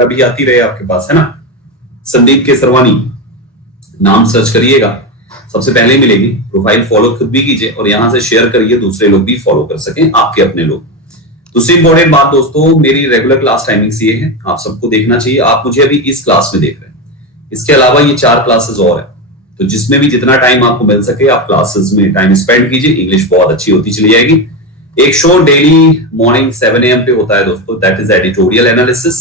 फिर अभी आती रहे आपके पास, है ना। संदीप केसरवानी नाम सर्च करिएगा, सबसे पहले मिलेगी। प्रोफाइल फॉलो खुद भी कीजिए और यहां से शेयर करिए, दूसरे लोग भी फॉलो कर सकें, आपके अपने लोग। दूसरी इंपॉर्टेंट बात दोस्तों, मेरी रेगुलर क्लास टाइमिंग्स ये है, आप सबको देखना चाहिए। आप मुझे अभी इस क्लास में देख रहे हैं, इसके अलावा ये 4 क्लासेस और है, तो जिसमें भी जितना टाइम आपको मिल सके आप क्लासेस में टाइम स्पेंड कीजिए। इंग्लिश बहुत अच्छी होती चली जाएगी। एक शो डेली मॉर्निंग 7 AM पे होता है दोस्तों, that is editorial analysis.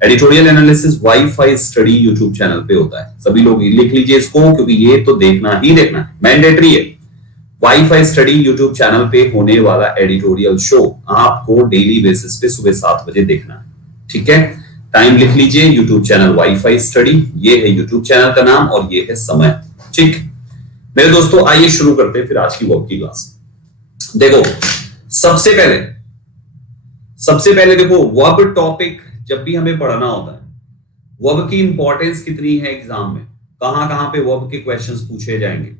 Editorial analysis wifi study YouTube channel पे होता है। सभी लोग लिख लीजिए इसको, क्योंकि ये तो देखना ही देखना है, मैंडेटरी है। वाईफाई स्टडी यूट्यूब चैनल पे होने वाला एडिटोरियल शो आपको डेली बेसिस पे सुबह 7 बजे देखना है, ठीक है। टाइम लिख लीजिए, यूट्यूब चैनल वाईफाई स्टडी, ये है यूट्यूब चैनल का नाम और ये है समय, ठीक। मेरे दोस्तों आइए शुरू करते हैं फिर आज की वर्ब की क्लास। देखो सबसे पहले देखो, वर्ब टॉपिक जब भी हमें पढ़ना होता है, वर्ब की इंपॉर्टेंस कितनी है एग्जाम में, कहां कहां पे वर्ब के क्वेश्चंस पूछे जाएंगे,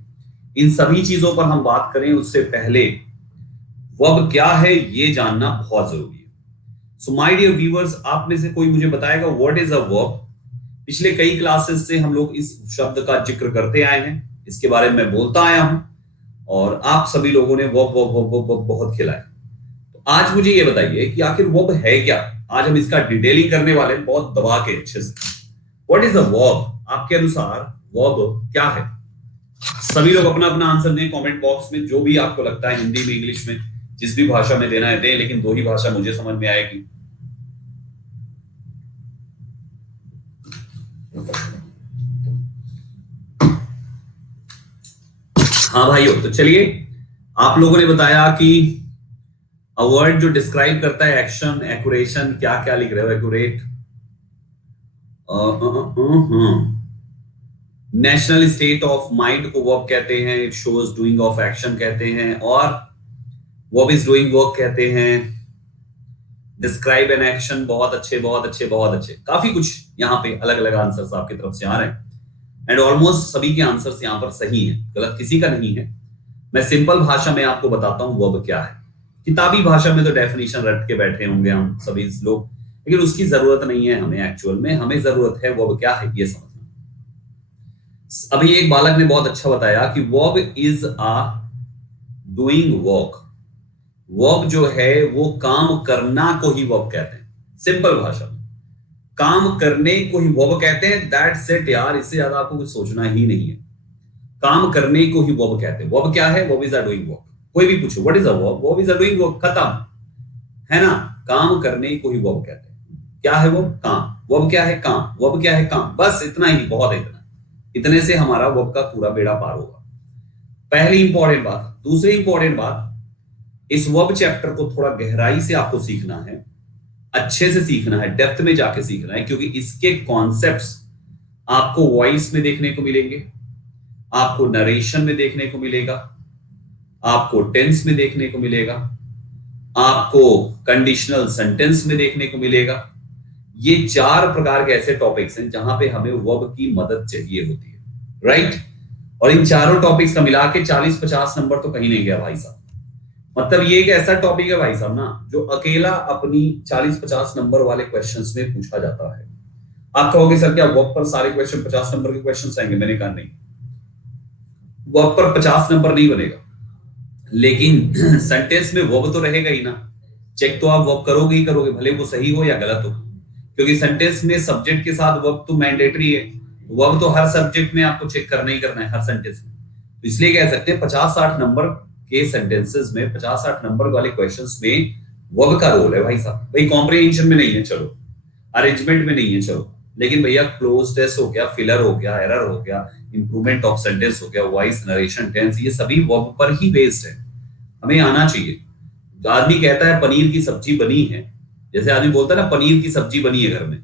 इन सभी चीजों पर हम बात करें उससे पहले वर्ब क्या है ये जानना बहुत जरूरी है। सो माय डियर व्यूअर्स, आप में से कोई मुझे बताएगा व्हाट इज अ वर्ब। पिछले कई क्लासेस से हम लोग इस शब्द का जिक्र करते आए हैं, इसके बारे में मैं बोलता आया हूं और आप सभी लोगों ने वर्ब बहुत खेला है। तो आज मुझे ये बताइए कि आखिर वर्ब है क्या। आज हम इसका डिटेलिंग करने वाले हैं बहुत दबा के अच्छे से। व्हाट इज अ वर्ब, आपके अनुसार वर्ब क्या है। सभी लोग अपना अपना आंसर दें कमेंट बॉक्स में, जो भी आपको लगता है, हिंदी में, इंग्लिश में, जिस भी भाषा में देना है दें, लेकिन 2 ही भाषा मुझे समझ में आएगी। हाँ भाइयों, तो चलिए, आप लोगों ने बताया कि अ वर्ड जो डिस्क्राइब करता है एक्शन, एक्यूरेशन, क्या क्या लिख रहे हो, accurate, national state of mind को वर्ब कहते हैं, it shows doing of action कहते हैं, और वर्ब इज डूइंग वर्क कहते हैं, डिस्क्राइब एन एक्शन, बहुत अच्छे बहुत अच्छे बहुत अच्छे, काफी कुछ यहाँ पे अलग अलग आंसर्स आपकी तरफ से आ रहे हैं एंड ऑलमोस्ट सभी के आंसर्स यहाँ पर सही हैं, गलत किसी का नहीं है। मैं सिंपल भाषा में आपको बताता हूँ वर्ब क्या है। किताबी भाषा में तो डेफिनेशन रट के बैठे होंगे हम सभी लोग, लेकिन उसकी जरूरत नहीं है हमें। एक्चुअल में हमें जरूरत है वर्ब क्या है ये समझना। अभी एक बालक ने बहुत अच्छा बताया कि verb is a doing work. Verb जो है वो काम करना को ही वर्ब कहते हैं। सिंपल भाषा में काम करने को ही वर्ब कहते हैं। दैट्स इट यार, इससे ज्यादा आपको कुछ सोचना ही नहीं है। काम करने को ही वर्ब कहते हैं। वर्ब क्या है? Verb is a doing work. कोई भी पूछो what is a verb, verb is a doing work, खत्म, है ना। काम करने को ही वर्ब कहते हैं। क्या है वर्ब? काम। वर्ब क्या है? काम। वर्ब क्या है? काम। बस इतना ही, बहुत है इतना। इतने से हमारा वर्ब का पूरा बेड़ा पार होगा। पहली इंपॉर्टेंट बात। दूसरी इंपॉर्टेंट बात, इस वर्ब चैप्टर को थोड़ा गहराई से आपको सीखना है, अच्छे से सीखना है, डेप्थ में जाके सीखना है, क्योंकि इसके कॉन्सेप्ट्स आपको वॉइस में देखने को मिलेंगे, आपको नरेशन में देखने को मिलेगा, आपको टेंस में देखने को मिलेगा, आपको कंडीशनल सेंटेंस में देखने को मिलेगा। ये 4 प्रकार के ऐसे टॉपिक्स हैं जहां पे हमें वर्ब की मदद चाहिए होती है, राइट। और इन चारों टॉपिक्स का मिला के 40-50 नंबर तो कहीं नहीं गया भाई साहब। मतलब ये एक ऐसा टॉपिक है भाई साहब ना, जो अकेला अपनी 40-50 नंबर वाले क्वेश्चंस में पूछा जाता है। आप कहोगे सर क्या वर्ब पर सारे क्वेश्चन 50 नंबर के क्वेश्चंस आएंगे? मैंने कहा नहीं, वर्ब पर 50 नंबर नहीं बनेगा, लेकिन सेंटेंस में वर्ब तो रहेगा ही ना। चेक तो आप वर्ब करोगे ही करोगे, भले वो सही हो या गलत हो, क्योंकि सेंटेंस में सब्जेक्ट के साथ वर्ब तो मैंडेटरी है। वर्ब तो हर सब्जेक्ट में आपको चेक करना ही करना है, हर सेंटेंस में। तो इसलिए कह सकते हैं 50-60 नंबर के सेंटेंसेस में, 50-60 नंबर वाले क्वेश्चंस में वर्ब का रोल है भाई साहब। भाई कॉम्प्रिहेंशन में नहीं है चलो, अरेंजमेंट में नहीं है चलो, लेकिन भैया क्लोज टेस्ट हो गया, फिलर हो गया, एरर हो गया, इंप्रूवमेंट ऑफ सेंटेंस हो गया, वॉइस, नरेशन, टेंस, ये सभी वर्ब पर ही बेस्ड है। हमें आना चाहिए। आदमी कहता है पनीर की सब्जी बनी है, जैसे आदमी बोलता है ना पनीर की सब्जी बनी है घर में,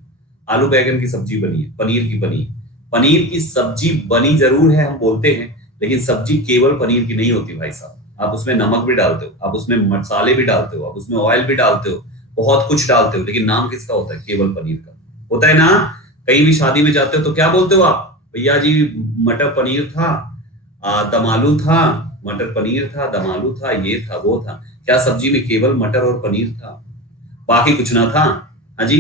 आलू बैगन की सब्जी बनी है, पनीर की बनी है। पनीर की सब्जी बनी जरूर है हम बोलते हैं, लेकिन सब्जी केवल पनीर की नहीं होती भाई साहब। आप उसमें नमक भी डालते हो, आप उसमें मसाले भी डालते हो, आप उसमें ऑयल भी डालते हो, बहुत कुछ डालते हो, लेकिन नाम किसका होता है? केवल पनीर का होता है ना। कहीं भी शादी में जाते हो तो क्या बोलते हो आप? भैया जी मटर पनीर था, दम आलू था, मटर पनीर था, दम आलू था, ये था वो था। क्या सब्जी में केवल मटर और पनीर था, बाकी कुछ ना था? हाँ जी।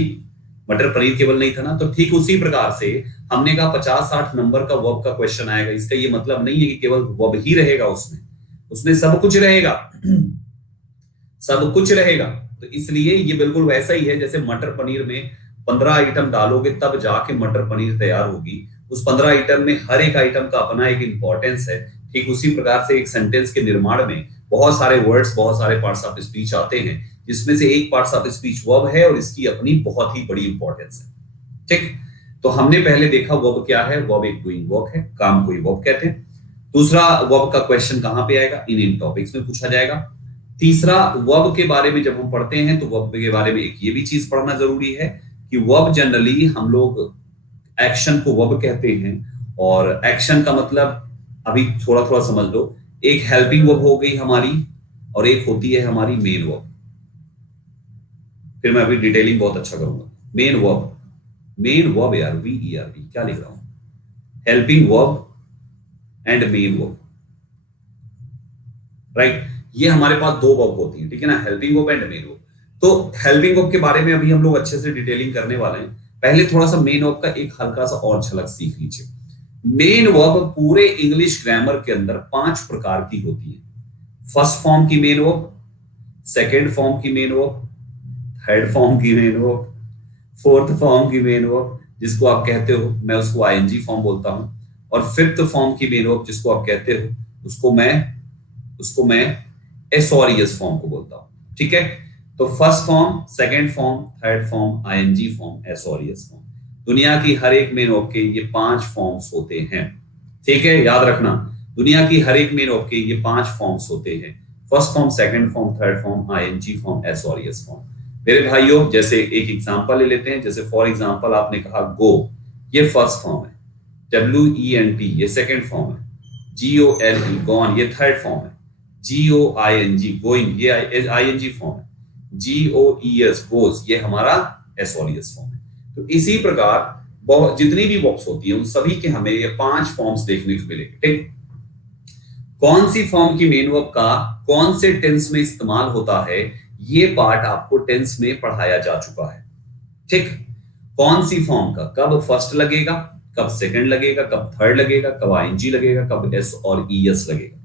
मटर पनीर केवल नहीं था ना, तो ठीक उसी प्रकार से हमने कहा 50-60 नंबर का वर्ब का क्वेश्चन आएगा। इसका ये मतलब नहीं है कि केवल वर्ब ही रहेगा उसमें, उसमें सब कुछ रहेगा। सब कुछ रहेगा। तो इसलिए ये बिल्कुल वैसा ही है जैसे मटर पनीर में 15 आइटम डालोगे तब जाके मटर पनीर तैयार होगी। उस 15 आइटम में हर एक आइटम का अपना एक इंपॉर्टेंस है। ठीक उसी प्रकार से एक सेंटेंस के निर्माण में बहुत सारे वर्ड्स, बहुत सारे पार्ट्स ऑफ स्पीच आते हैं, जिसमें से एक पार्ट्स ऑफ स्पीच वर्ब है और इसकी अपनी बहुत ही बड़ी इंपॉर्टेंस है। ठीक, तो हमने पहले देखा वर्ब क्या है। वर्ब एक डूइंग वर्क है, काम को ही वर्ब कहते हैं। दूसरा, वर्ब का क्वेश्चन कहां पे आएगा, इन टॉपिक्स में पूछा जाएगा। तीसरा, वर्ब के बारे में जब हम पढ़ते हैं तो वर्ब के बारे में एक ये भी चीज पढ़ना जरूरी है कि वर्ब जनरली हम लोग एक्शन को वर्ब कहते हैं। और एक्शन का मतलब अभी थोड़ा थोड़ा समझ लो। एक हेल्पिंग वर्ब हो गई हमारी, और एक होती है हमारी मेन वर्ब। फिर मैं अभी डिटेलिंग बहुत अच्छा करूंगा। मेन वर्ब, मेन वर्ब यार, VERB क्या लिख रहा हूं, helping verb and main verb, right. ये हमारे पास दो वर्ब होती है, ठीक है ना, helping verb and main verb. तो हेल्पिंग वर्ब के बारे में अभी हम लोग अच्छे से डिटेलिंग करने वाले हैं। पहले थोड़ा सा मेन वर्ब का एक हल्का सा और झलक सीख लीजिए। मेन वर्ब पूरे इंग्लिश ग्रामर के अंदर 5 प्रकार की होती है। फर्स्ट फॉर्म की मेन वर्ब, सेकेंड फॉर्म की मेन वर्ब, थर्ड फॉर्म की मेन वर्ब, फोर्थ फॉर्म की मेन वर्ब जिसको आप कहते हो, मैं उसको आईएनजी फॉर्म बोलता हूं, और फिफ्थ फॉर्म की मेन वर्ब जिसको आप कहते हो, उसको मैं एसोरियस फॉर्म को बोलता हूं। ठीक है, तो first form, second form, third form, ING form, es or ies form. दुनिया की हर एक मेन वर्ब के ये 5 फॉर्म्स होते हैं। ठीक है, याद रखना, दुनिया की हर एक मेन वर्ब के ये 5 फॉर्म्स होते हैं। First form, second form, third form, ING form, es or ies form. मेरे भाइयों, जैसे एक एग्जांपल ले लेते हैं। जैसे फॉर एग्जांपल आपने कहा गो, ये फर्स्ट फॉर्म है। WENT ये सेकंड फॉर्म है। GONE गॉन ये थर्ड फॉर्म है। GOING गोइंग ये आईएनजी फॉर्म है। GOES गोज ये हमारा एसोरियस फॉर्म है। तो इसी प्रकार बहुत जितनी भी बॉक्स होती है उन सभी के हमें ये 5 फॉर्म्स देखने को मिलेंगे। ठीक, कौन सी फॉर्म की मेन वर्ब का कौन से टेंस में इस्तेमाल होता है, ये पार्ट आपको टेंस में पढ़ाया जा चुका है। ठीक, कौन सी फॉर्म का कब फर्स्ट लगेगा, कब सेकंड लगेगा, कब थर्ड लगेगा, कब आईएनजी लगेगा, कब एस और ईएस लगेगा,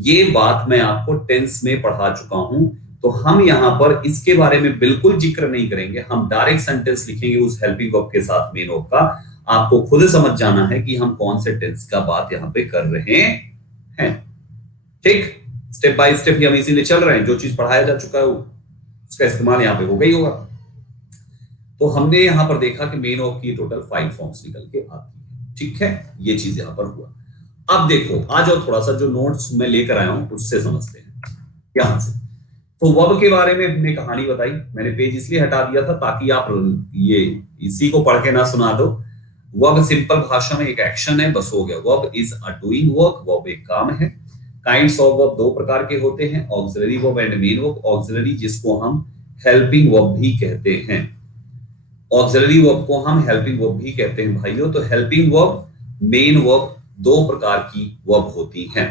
ये बात मैं आपको टेंस में पढ़ा चुका हूं। तो हम यहां पर इसके बारे में बिल्कुल जिक्र नहीं करेंगे। हम डायरेक्ट सेंटेंस लिखेंगे उस हेल्पिंग वर्ब के साथ मेन वर्ब का। आपको खुद समझ जाना है कि हम कौन से टेंस का बात यहां पे कर रहे हैं। ठीक, स्टेप बाय स्टेप ही हम इसीलिए चल रहे हैं। जो चीज पढ़ाया जा चुका है उसका इस्तेमाल यहां पे हो गई होगा। तो हमने यहां पर देखा कि मेन वर्ब की टोटल 5 फॉर्म्स निकल के आती है। ठीक है, ये चीज यहां पर हुआ। अब देखो, आ जाओ थोड़ा सा जो नोट्स मैं लेकर आया हूं उससे समझते हैं यहां से। तो वर्ब के बारे में हमने कहानी बताई। मैंने पेज इसलिए हटा दिया था ताकि आप ये इसी को पढ़ के ना सुना दो। वर्ब सिंपल भाषा में एक एक्शन है, बस हो गया। Verb is a doing work, verb एक काम है। काइंड्स ऑफ वर्ब दो प्रकार के होते हैं, auxiliary verb and main verb. Auxiliary जिसको हम हेल्पिंग वर्ब भी कहते हैं, ऑक्सिलरी वर्ब को हम हेल्पिंग वर्ब भी कहते हैं भाइयों। तो हेल्पिंग वर्ब, मेन वर्ब, दो प्रकार की वर्ब होती हैं।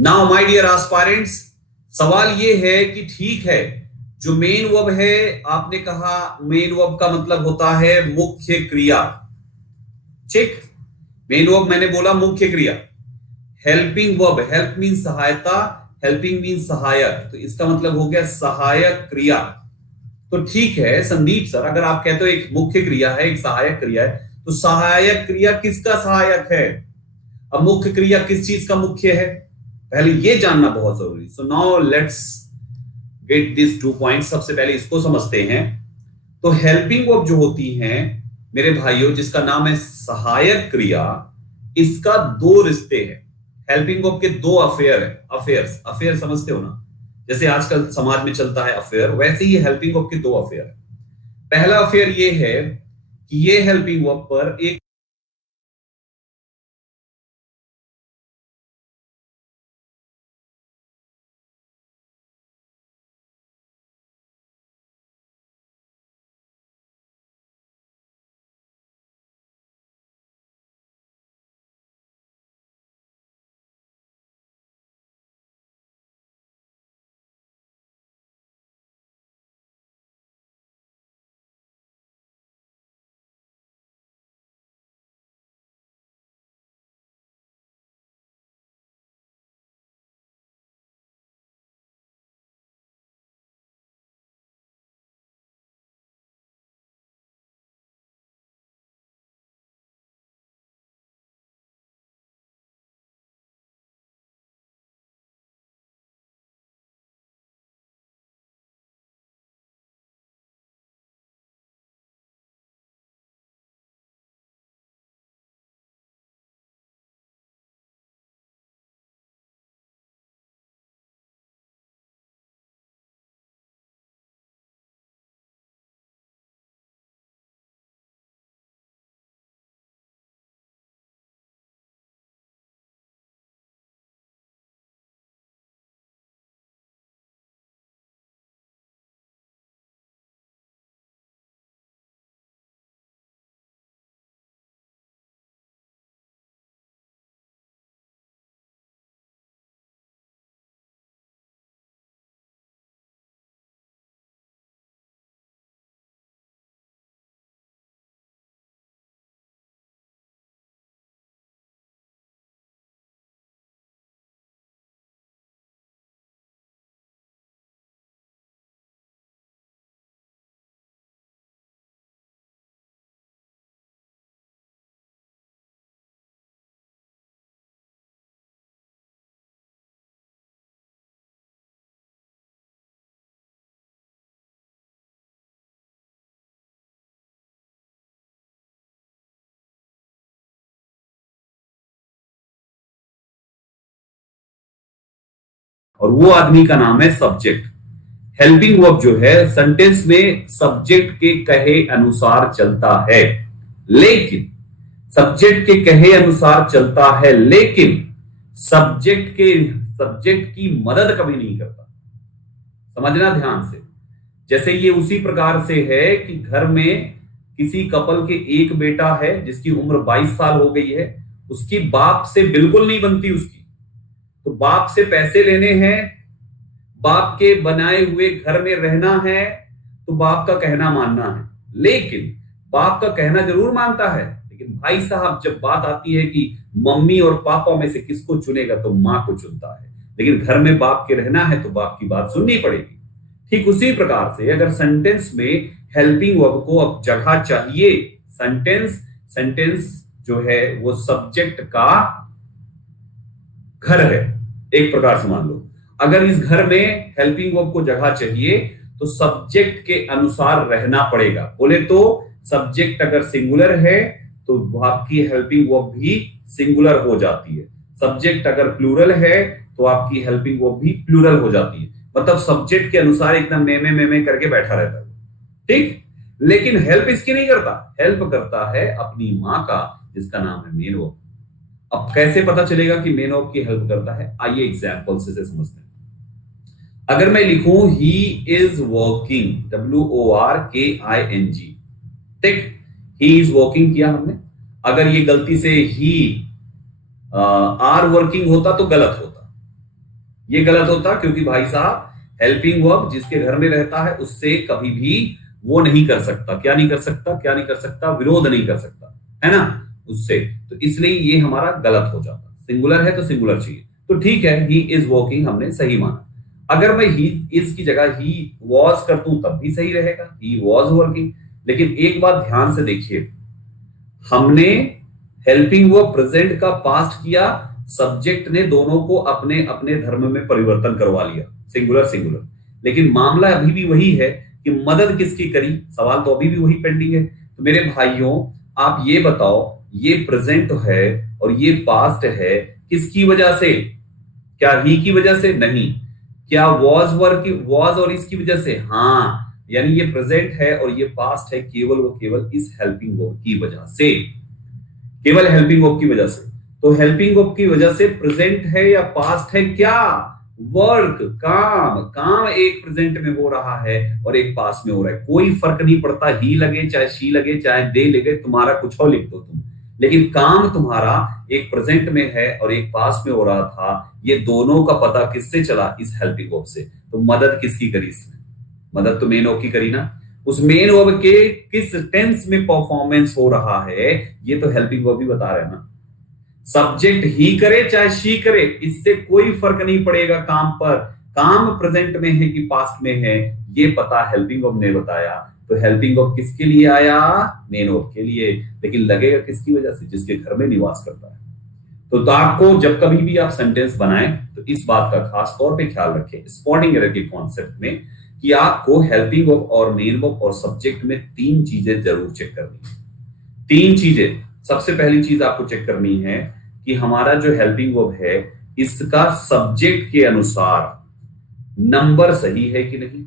नाउ माय डियर एस्पायरेंट्स, सवाल ये है कि ठीक है, जो मेन वर्ब है, आपने कहा मेन वर्ब का मतलब होता है मुख्य क्रिया। ठीक, मेन वर्ब मैंने बोला मुख्य क्रिया। हेल्पिंग वर्ब, हेल्प मीन सहायता, हेल्पिंग मीन सहायक, तो इसका मतलब हो गया सहायक क्रिया। तो ठीक है संदीप सर, अगर आप कहते हो एक मुख्य क्रिया है, एक सहायक क्रिया है, तो सहायक क्रिया किसका सहायक है? अब मुख्य क्रिया किस चीज का मुख्य है, पहले ये जानना बहुत जरूरी। So now let's get this 2 points. सबसे पहले इसको समझते हैं। तो हेल्पिंग वर्ब जो होती हैं मेरे भाइयों, जिसका नाम है सहायक क्रिया, इसका दो रिश्ते हैं। हेल्पिंग वर्ब के दो अफेयर है। अफेयर्स, अफेयर समझते हो ना, जैसे आजकल समाज में चलता है अफेयर, वैसे ही हेल्पिंग वर्ब के दो अफेयर है। पहला अफेयर ये है कि ये हेल्पिंग वर्ब पर एक और वो आदमी का नाम है सब्जेक्ट। हेल्पिंग वर्ब जो है सेंटेंस में सब्जेक्ट के कहे अनुसार चलता है, लेकिन सब्जेक्ट के कहे अनुसार चलता है, लेकिन सब्जेक्ट की मदद कभी नहीं करता। समझना ध्यान से। जैसे ये उसी प्रकार से है कि घर में किसी कपल के एक बेटा है जिसकी उम्र 22 साल हो गई है, उसकी बाप से बिल्कुल नहीं बनती उसकी, तो बाप से पैसे लेने हैं, बाप के बनाए हुए घर में रहना है, तो बाप का कहना मानना है। लेकिन बाप का कहना जरूर मानता है, लेकिन भाई साहब जब बात आती है कि मम्मी और पापा में से किसको चुनेगा, तो मां को चुनता है। लेकिन घर में बाप के रहना है तो बाप की बात सुननी पड़ेगी। ठीक उसी प्रकार से अगर सेंटेंस में हेल्पिंग वर्ब को अब जगह चाहिए, सेंटेंस जो है वो सब्जेक्ट का घर है, एक प्रकार से मान लो। अगर इस घर में हेल्पिंग वर्ब को जगह चाहिए तो सब्जेक्ट के अनुसार रहना पड़ेगा। बोले तो सब्जेक्ट अगर सिंगुलर है तो आपकी हेल्पिंग वर्ब भी सिंगुलर हो जाती है, सब्जेक्ट अगर प्लूरल है तो आपकी हेल्पिंग वर्ब भी प्लूरल हो जाती है। मतलब सब्जेक्ट के अनुसार एकदम मे करके बैठा रहता है, ठीक। लेकिन हेल्प इसकी नहीं करता, हेल्प करता है अपनी मां का जिसका नाम है मेन वर्ब। अब कैसे पता चलेगा कि मेन वर्ब की हेल्प करता है, आइए एग्जांपल से समझते हैं। अगर मैं लिखूं ही इज वर्किंग, WORKING, ठीक, ही इज वर्किंग किया हमने। अगर ये गलती से ही आर वर्किंग होता तो गलत होता, ये गलत होता क्योंकि भाई साहब हेल्पिंग वर्ब जिसके घर में रहता है उससे कभी भी वो नहीं कर सकता, क्या नहीं कर सकता, विरोध नहीं कर सकता, है ना, उससे। तो इसलिए ये हमारा गलत हो जाता, सिंगुलर है तो सिंगुलर चाहिए। तो ठीक है, ही इज वर्किंग हमने सही माना। अगर मैं ही इज की जगह ही वॉज कर दूं तब भी सही रहेगा, ही वॉज वर्किंग। लेकिन एक बात ध्यान से देखिए, हमने हेल्पिंग वर्ब प्रेजेंट का पास्ट किया, सब्जेक्ट ने दोनों को अपने अपने धर्म में परिवर्तन करवा लिया, सिंगुलर। लेकिन मामला अभी भी वही है कि मदद किसकी करी, सवाल तो अभी भी वही पेंडिंग है। तो मेरे भाइयों आप ये बताओ, ये प्रेजेंट है और ये पास्ट है, किसकी वजह से? क्या ही की वजह से? नहीं। क्या वॉज और इसकी वजह से? हाँ। यानी ये प्रेजेंट है और ये पास्ट है केवल इस हेल्पिंग वर्ब की वजह से, केवल हेल्पिंग वर्ब की वजह से। तो हेल्पिंग वर्ब की वजह से प्रेजेंट है या पास्ट है? क्या? वर्क, काम एक प्रेजेंट में हो रहा है और एक पास्ट में हो रहा है। कोई फर्क नहीं पड़ता, ही लगे चाहे शी लगे चाहे दे लगे, तुम्हारा कुछ और लिख दो तुम, लेकिन काम तुम्हारा एक प्रेजेंट में है और एक पास्ट में हो रहा था। ये दोनों का पता किससे चला? इस हेल्पिंग वर्ब से। तो मदद किसकी करी इसमें? मदद तो मेन वर्ब की करी ना। उस मेन वर्ब के किस टेंस में परफॉर्मेंस हो रहा है ये तो हेल्पिंग वर्ब भी बता रहे हैं ना। सब्जेक्ट ही करे चाहे शी करे, इससे कोई फर्क नहीं पड़ेगा काम पर, काम प्रेजेंट में है कि पास्ट में है, ये पता हेल्पिंग वर्ब ने बताया। तो हेल्पिंग वर्ब किसके लिए आया? मेन वर्ब के लिए। लेकिन लगेगा किसकी वजह से? जिसके घर में निवास करता है। तो आपको जब कभी भी आप सेंटेंस बनाएं तो इस बात का खास तौर पे ख्याल रखें स्पॉटिंग एरर के कॉन्सेप्ट में कि आपको हेल्पिंग वर्ब और मेन वर्ब और सब्जेक्ट में तीन चीजें जरूर चेक करनी है। तीन चीजें। सबसे पहली चीज आपको चेक करनी है कि हमारा जो हेल्पिंग वर्ब है इसका सब्जेक्ट के अनुसार नंबर सही है कि नहीं।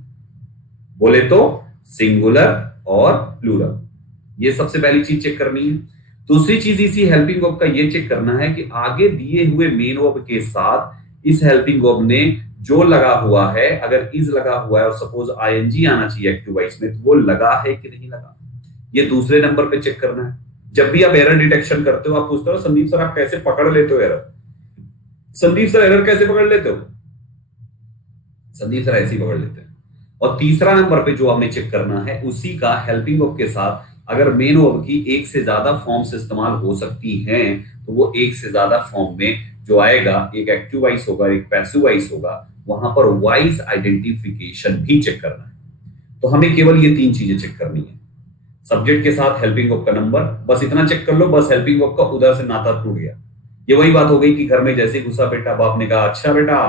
बोले तो सिंगुलर और प्लूरल, ये सबसे पहली चीज चेक करनी है। दूसरी चीज इसी हेल्पिंग वर्ब का ये चेक करना है कि आगे दिए हुए मेन वर्ब के साथ इस हेल्पिंग वर्ब ने जो लगा हुआ है, अगर इज लगा हुआ है और सपोज आईएनजी आना चाहिए एक्टिव वॉइस में, तो वो लगा है कि नहीं लगा, ये दूसरे नंबर पे चेक करना है। जब भी आप एरर डिटेक्शन करते हो आप पूछते हो संदीप सर आप कैसे पकड़ लेते हो एरर? संदीप सर एरर कैसे पकड़ लेते हो? संदीप सर ऐसे ही पकड़ लेते हैं। और तीसरा नंबर पे जो हमें चेक करना है उसी का हेल्पिंग वर्ब के साथ अगर मेन वर्ब की एक से ज्यादा फॉर्म्स इस्तेमाल हो सकती हैं तो वो एक से ज्यादा फॉर्म में जो आएगा, एक एक्टिव वॉइस होगा एक पैसिव वॉइस होगा, वहां पर वॉइस आइडेंटिफिकेशन भी चेक करना है। तो हमें केवल ये तीन चीजें चेक करनी है, सब्जेक्ट के साथ हेल्पिंग वर्ब का नंबर, बस इतना चेक कर लो, बस हेल्पिंग वर्ब का उधर से नाता टूट गया। ये वही बात हो गई कि घर में जैसे घुसा बेटा, बाप ने कहा अच्छा बेटा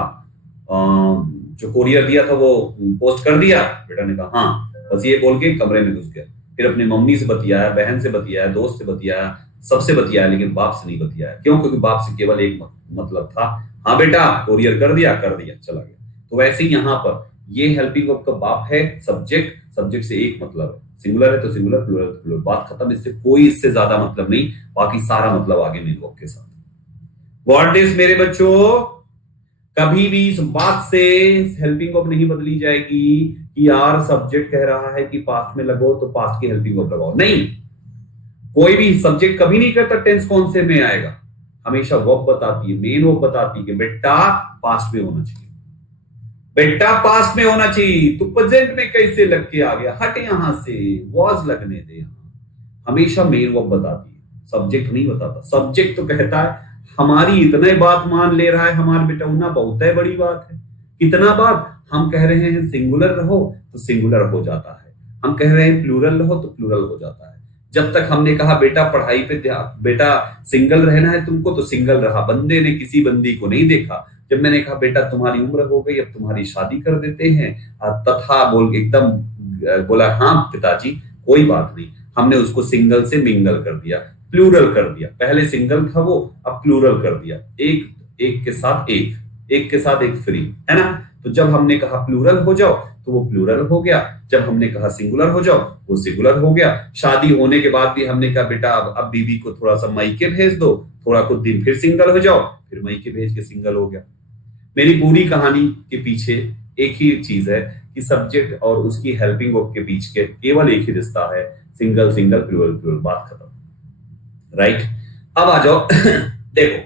जो कोरियर दिया था वो पोस्ट कर दिया? बेटा ने कहा हाँ, बस ये बोल के कमरे में घुस गया। फिर अपनी मम्मी से बतियाया, बहन से बतियाया, दोस्त से बतियाया, सबसे बतियाया, लेकिन बाप से नहीं बतियाया। क्यों? क्योंकि बाप से केवल एक मतलब था, हाँ बेटा कोरियर कर दिया चला गया। तो वैसे ही यहां पर ये हेल्पिंग वर्ब का बाप है सब्जेक्ट, सब्जेक्ट से एक मतलब है, सिंगुलर है तो सिंगुलर, प्लूरल तो प्लूरल, बात खत्म। इससे कोई इससे ज्यादा मतलब नहीं, बाकी सारा मतलब आगे मेन वर्ब के साथ। व्हाट इज मेरे बच्चों, कभी भी इस बात से हेल्पिंग वर्ब नहीं बदली जाएगी कि यार सब्जेक्ट कह रहा है कि पास्ट में लगो तो पास्ट की हेल्पिंग वर्ब लगाओ, नहीं। कोई भी सब्जेक्ट कभी नहीं कहता टेंस कौन से में आएगा, हमेशा वर्ब बताती है, मेन वर्ब बताती है कि बेटा पास्ट में होना चाहिए, बेटा पास्ट में होना चाहिए। तू प्रेजेंट में कैसे लग के आ गया, हट यहां से, वॉज लगने दे। हमेशा मेन वर्ब बताती है, सब्जेक्ट नहीं बताता। सब्जेक्ट तो कहता है हमारी इतने बात मान ले रहा है हमारा बेटा, उना बहुत है बड़ी बात है। कितना बात, हम कह रहे हैं सिंगुलर रहो तो सिंगुलर हो जाता है, हम कह रहे हैं प्लूरल रहो तो प्लूरल हो जाता है। जब तक हमने कहा बेटा पढ़ाई पे ध्यान, बेटा सिंगल रहना है तुमको तो सिंगल रहा, बंदे ने किसी बंदी को नहीं देखा। जब मैंने कहा बेटा तुम्हारी उम्र हो गई अब तुम्हारी शादी कर देते हैं, तथा बोल एकदम बोला हाँ पिताजी कोई बात नहीं, हमने उसको सिंगल से मिंगल कर दिया, प्लूरल कर दिया। पहले सिंगल था वो, अब प्लूरल कर दिया, एक एक के साथ एक, एक के साथ एक फ्री, है ना। तो जब हमने कहा प्लूरल हो जाओ तो वो प्लूरल हो गया, जब हमने कहा सिंगुलर हो जाओ वो सिंगुलर हो गया। शादी होने के बाद भी हमने कहा बेटा अब बीवी को थोड़ा सा मायके भेज दो, थोड़ा कुछ दिन फिर सिंगल हो जाओ, फिर मायके भेज के सिंगल हो गया। मेरी पूरी कहानी के पीछे एक ही चीज है कि सब्जेक्ट और उसकी हेल्पिंग वर्ब के बीच के केवल एक ही रिश्ता है, सिंगल सिंगल प्लूरल प्लूरल, बात खत्म। राइट, अब आ जाओ देखो,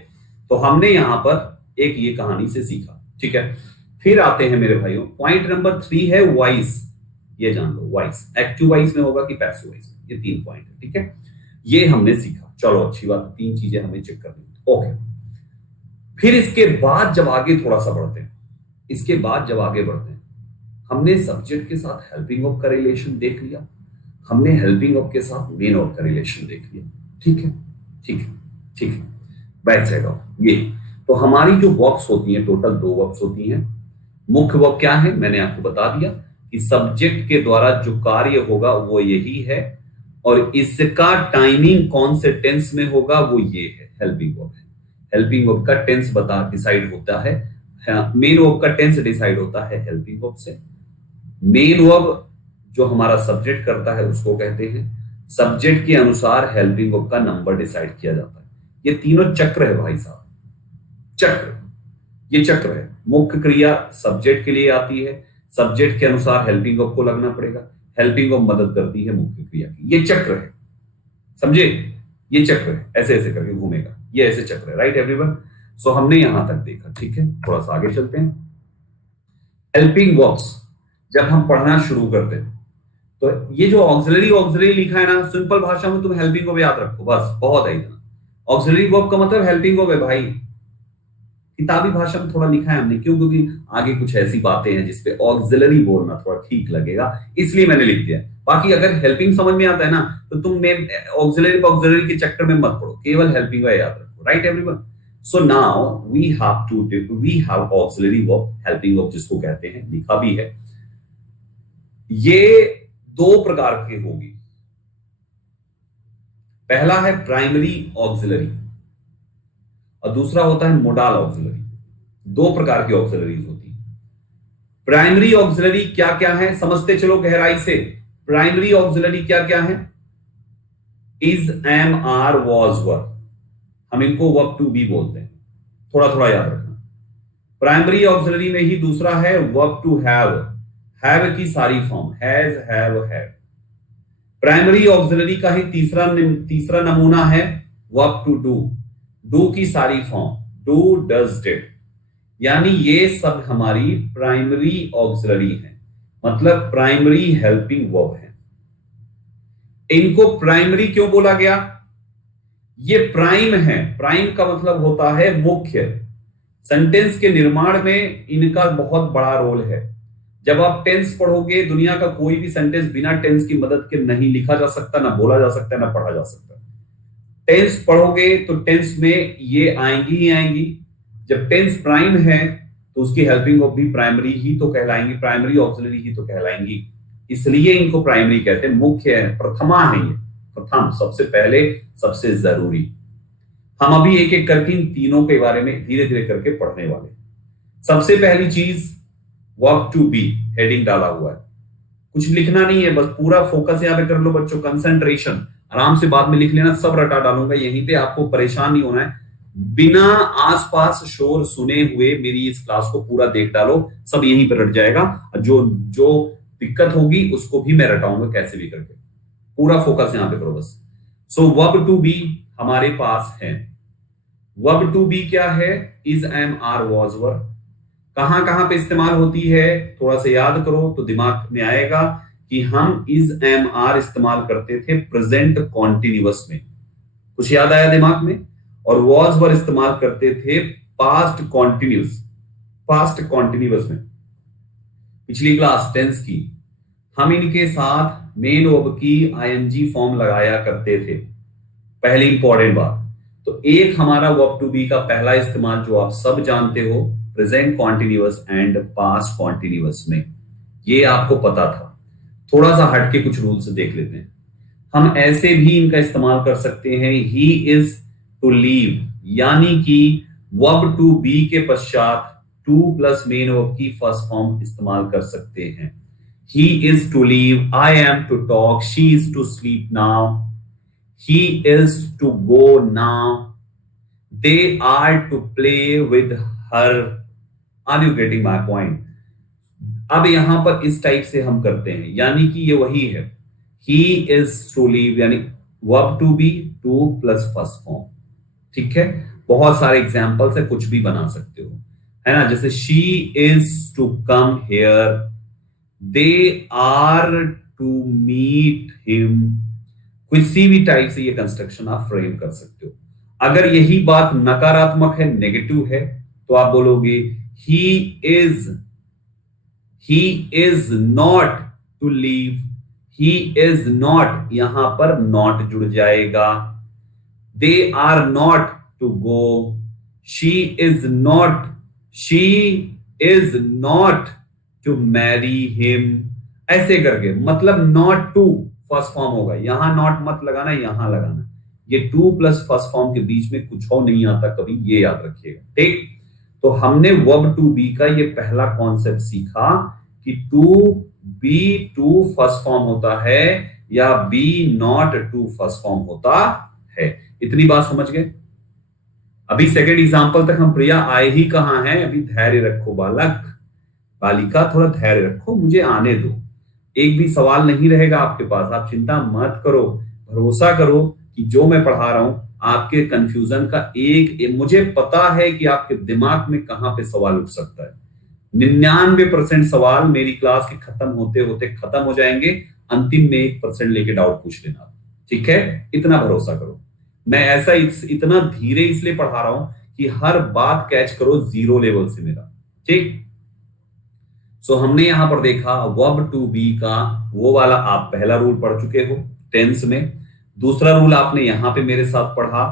तो हमने यहां पर एक ये कहानी से सीखा, ठीक है। फिर आते हैं मेरे भाइयों, पॉइंट नंबर 3 है वॉइस। ये जान लो वॉइस एक्टिव वॉइस में होगा कि पैसिव वॉइस में, ये 3 पॉइंट है, ठीक है। ये हमने सीखा, चलो अच्छी बात, 3 चीजें हमें चेक करनी, ओके। फिर इसके बाद जब आगे थोड़ा सा बढ़ते हैं, इसके बाद जब आगे बढ़ते हैं, हमने सब्जेक्ट के साथ हेल्पिंग वर्ब का रिलेशन देख लिया, हमने हेल्पिंग वर्ब के साथ मेन वर्ब का रिलेशन देख लिया, ठीक है ठीक है ठीक है। बैक साइड ऑफ ये, तो हमारी जो वर्ब्स होती हैं टोटल 2 वर्ब्स होती हैं। मुख्य वर्ब क्या है मैंने आपको बता दिया कि सब्जेक्ट के द्वारा जो कार्य होगा वो यही है, और इसका टाइमिंग कौन से टेंस में होगा वो ये है, हेल्पिंग वर्ब है। हेल्पिंग वर्ब का टेंस डिसाइड होता है, मेन वर्ब का टेंस डिसाइड होता है हेल्पिंग वर्ब से। मेन वर्ब जो हमारा सब्जेक्ट करता है उसको कहते हैं, सब्जेक्ट के अनुसार हेल्पिंग वर्ब का नंबर डिसाइड किया जाता है। ये तीनों चक्र है भाई साहब, चक्र, ये चक्र है। मुख्य क्रिया सब्जेक्ट के लिए आती है, सब्जेक्ट के अनुसार हेल्पिंग वर्ब को लगना पड़ेगा, हेल्पिंग वर्ब मदद करती है मुख्य क्रिया की, ये चक्र है, समझे, ये चक्र है, ऐसे ऐसे करके घूमेगा, ये ऐसे चक्र है। राइट एवरीवन, सो हमने यहां तक देखा, ठीक है। थोड़ा सा आगे चलते हैं। हेल्पिंग वर्ब्स जब हम पढ़ना शुरू करते हैं तो ये जो ऑक्सिलरी ऑक्सिलरी लिखा है ना, सिंपल भाषा में तुम हेल्पिंग वर्ब याद रखो, बस बहुत है इतना। ऑक्सिलरी वर्ब का मतलब हेल्पिंग वर्ब है भाई, किताबी भाषा में थोड़ा लिखा है हमने, क्यों, क्योंकि आगे कुछ ऐसी बातें हैं जिसपे ऑक्सिलरी बोलना थोड़ा ठीक लगेगा, इसलिए मैंने लिख दिया। बाकी अगर हेल्पिंग समझ में आता है ना तो तुम ऑक्सिलरी के चक्कर में मत पड़ो, केवल हेल्पिंग वर्ब याद रखो। Right everyone, so now we have auxiliary verb, helping verb जिसको कहते हैं, लिखा भी है। ये 2 प्रकार की होगी, पहला है प्राइमरी ऑक्सिलरी और दूसरा होता है मोडाल ऑक्सिलरी। 2 प्रकार की ऑक्सिलरीज होती है। प्राइमरी ऑक्सिलरी क्या क्या है समझते चलो गहराई से। प्राइमरी ऑक्सिलरी क्या क्या है, इज, एम, आर, वॉज, वर, हम इनको वर्ब टू बी बोलते हैं, थोड़ा थोड़ा याद रखना। प्राइमरी ऑक्सिलरी में ही दूसरा है वर्ब टू हैव, हैव की सारी form, has, have, have. Primary auxiliary का ही तीसरा नमूना है वर्ब टू डू, डू की सारी फॉर्म, डू, डज, डिड। यानी ये सब हमारी प्राइमरी ऑक्सिलरी है, मतलब प्राइमरी हेल्पिंग वर्ब है। इनको प्राइमरी क्यों बोला गया, ये प्राइम है, प्राइम का मतलब होता है मुख्य। सेंटेंस के निर्माण में इनका बहुत बड़ा रोल है। जब आप टेंस पढ़ोगे, दुनिया का कोई भी सेंटेंस बिना टेंस की मदद के नहीं लिखा जा सकता, ना बोला जा सकता, ना पढ़ा जा सकता। टेंस पढ़ोगे तो टेंस में ये आएंगी ही आएंगी। जब टेंस प्राइम है तो उसकी हेल्पिंग वर्ब भी प्राइमरी ही तो कहलाएंगी, प्राइमरी ऑक्सिलरी ही तो कहलाएंगी, इसलिए इनको प्राइमरी कहते हैं। मुख्य है, प्रथमा है, ये प्रथम, सबसे पहले, सबसे जरूरी। हम अभी एक एक करके इन तीनों के बारे में धीरे धीरे करके पढ़ने वाले। सबसे पहली चीज वर्ब टू बी, हेडिंग डाला हुआ है, कुछ लिखना नहीं है, बस पूरा फोकस यहाँ पे कर लो बच्चों, कंसंट्रेशन। आराम से बाद में लिख लेना, सब रटा डालूंगा यहीं पे, आपको परेशान नहीं होना है। बिना आसपास शोर सुने हुए मेरी इस क्लास को पूरा देख डालो, सब यहीं पर रट जाएगा। जो जो दिक्कत होगी उसको भी मैं रटाऊंगा कैसे भी करके। पूरा फोकस यहाँ पे करो बस। सो वर्ब टू बी हमारे पास है। वर्ब टू बी क्या है? इज, एम, आर, वॉज, वर। कहां कहां पे इस्तेमाल होती है थोड़ा सा याद करो तो दिमाग में आएगा कि हम इज, एम, आर इस्तेमाल करते थे प्रेजेंट कॉन्टिन्यूअस में, कुछ याद आया दिमाग में? और वॉज वर इस्तेमाल करते थे पास्ट कॉन्टिन्यूस, पास्ट कॉन्टिन्यूअस में। पिछली क्लास टेंस की, हम इनके साथ मेन वर्ब की आईएनजी फॉर्म लगाया करते थे। पहली इंपॉर्टेंट बात, तो एक हमारा वर्ब टू बी का पहला इस्तेमाल जो आप सब जानते हो, present continuous and past continuous में, ये आपको पता था। थोड़ा सा हटके कुछ रूल्स देख लेते हैं। हम ऐसे भी इनका इस्तेमाल कर सकते हैं, ही इज टू लीव, यानी कि वर्ब टू बी के पश्चात टू प्लस मेन वर्ब की फर्स्ट फॉर्म इस्तेमाल कर सकते हैं। He is to leave, I am to talk, she is to sleep now, he is to go now, they are to play with her। Are you getting my point? अब यहां पर इस type से हम करते हैं, यानी कि ये वही है, he is to leave यानी verb to be to plus first form. ठीक है, बहुत सारे एग्जाम्पल्स है, कुछ भी बना सकते हो, है ना? जैसे she is to come here, they are to meet him। किसी भी टाइप से ये कंस्ट्रक्शन आप फ्रेम कर सकते हो। अगर यही बात नकारात्मक है, नेगेटिव है, तो आप बोलोगे he is not to leave, he is not, यहां पर नॉट जुड़ जाएगा। They are not to go, she is not to marry him. ऐसे करके, मतलब नॉट टू फर्स्ट फॉर्म होगा, यहां नॉट मत लगाना, यहां लगाना। ये टू प्लस फर्स्ट फॉर्म के बीच में कुछ और नहीं आता कभी, ये याद रखिएगा। ठीक, तो हमने वर्ब टू बी का ये पहला कॉन्सेप्ट सीखा कि to be to first form होता है या be not to first form होता है। इतनी बात समझ गए? अभी सेकेंड एग्जाम्पल तक हम प्रिया आए ही कहां हैं, अभी धैर्य रखो बालक बालिका, थोड़ा धैर्य रखो, मुझे आने दो। एक भी सवाल नहीं रहेगा आपके पास, आप चिंता मत करो, भरोसा करो कि जो मैं पढ़ा रहा हूं आपके कंफ्यूजन का मुझे पता है कि आपके दिमाग में कहां पे सवाल उठ सकता है। 99% सवाल मेरी क्लास के खत्म होते होते खत्म हो जाएंगे, अंतिम में 1% लेके डाउट पूछ लेना। ठीक है, इतना भरोसा करो। मैं ऐसा इतना धीरे इसलिए पढ़ा रहा हूं कि हर बात कैच करो जीरो लेवल से मेरा। ठीक, सो हमने यहां पर देखा वर्ब टू बी का वो वाला, आप पहला रूल पढ़ चुके हो टेंस में। दूसरा रूल आपने यहां पे मेरे साथ पढ़ा,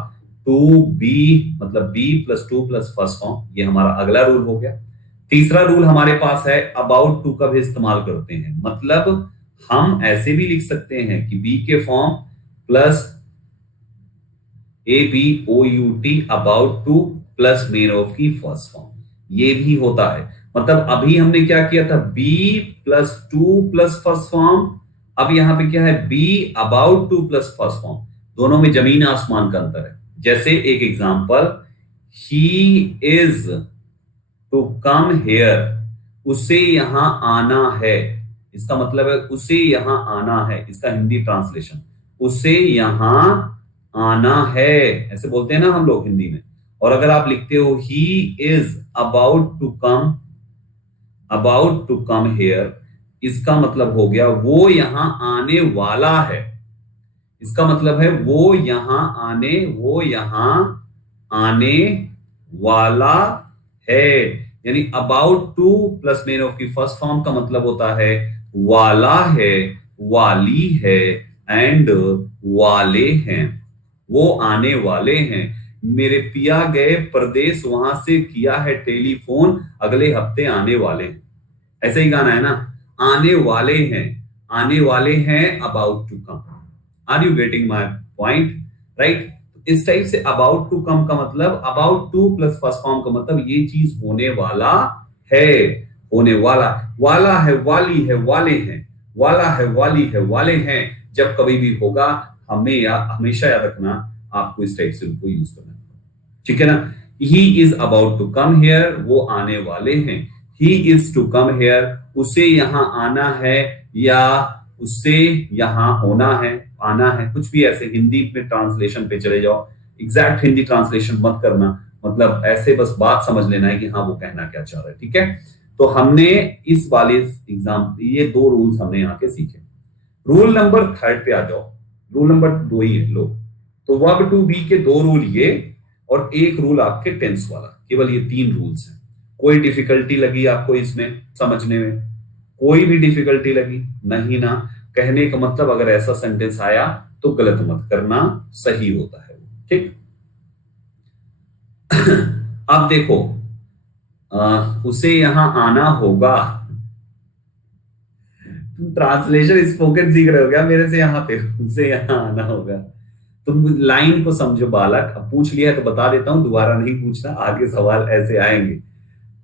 टू बी मतलब be plus to plus first form, ये हमारा अगला रूल हो गया। तीसरा रूल हमारे पास है अबाउट टू का भी इस्तेमाल करते हैं, मतलब हम ऐसे भी लिख सकते हैं कि बी के form plus ABOUT about to plus main of की फर्स्ट फॉर्म, ये भी होता है। मतलब अभी हमने क्या किया था, B plus to plus first form, अब यहां पे क्या है, B about to plus first form. दोनों में जमीन आसमान का अंतर है। जैसे एक example, he is to come here, उसे यहां आना है, इसका मतलब है उसे यहां आना है, इसका हिंदी ट्रांसलेशन, उसे यहां आना है, ऐसे बोलते हैं ना हम लोग हिंदी में। और अगर आप लिखते हो he is about to come here, इसका मतलब हो गया वो यहां आने वाला है। इसका मतलब है वो यहां आने वाला है। यानी about to plus main of की फर्स्ट फॉर्म का मतलब होता है वाला है, वाली है एंड वाले हैं, वो आने वाले हैं। मेरे पिया गए परदेश, वहां से किया है टेलीफोन, अगले हफ्ते आने वाले हैं। ऐसे ही गाना है ना, आने वाले हैं about to come. Are you getting my point? Right, इस टाइप से अबाउट टू कम का मतलब about to plus first form का मतलब ये चीज होने वाला है, होने वाला, वाला है, वाली है, वाले हैं, वाला है, वाली है, वाले हैं। जब कभी भी होगा हमेशा याद रखना आपको इस टाइप से उनको यूज करना, ठीक है ना। He is about to come here, वो आने वाले हैं। He is to come here, उसे यहां आना है या उससे यहां होना है, आना है, कुछ भी ऐसे हिंदी में ट्रांसलेशन पे चले जाओ। एग्जैक्ट हिंदी ट्रांसलेशन मत करना, मतलब ऐसे बस बात समझ लेना है कि हाँ वो कहना क्या चाह रहा है, ठीक है। तो हमने इस वाले एग्जाम ये दो रूल्स हमने यहाँ के सीखे। रूल नंबर थर्ड पे आ जाओ। रूल नंबर दो ही है लो। तो वर्ब टू बी के दो रूल ये और एक रूल आपके टेंस वाला, केवल ये तीन रूल्स हैं। कोई डिफिकल्टी लगी आपको इसमें समझने में? कोई भी डिफिकल्टी लगी? नहीं ना। कहने का मतलब अगर ऐसा सेंटेंस आया तो गलत मत करना, सही होता है, ठीक। अब देखो, उसे यहां आना होगा। तुम ट्रांसलेशन स्पोकन सीख रहे हो क्या मेरे से? यहाँ पे उसे यहां आना होगा। तुम लाइन को समझो बालक। अब पूछ लिया तो बता देता हूं, दोबारा नहीं पूछना, आगे सवाल ऐसे आएंगे।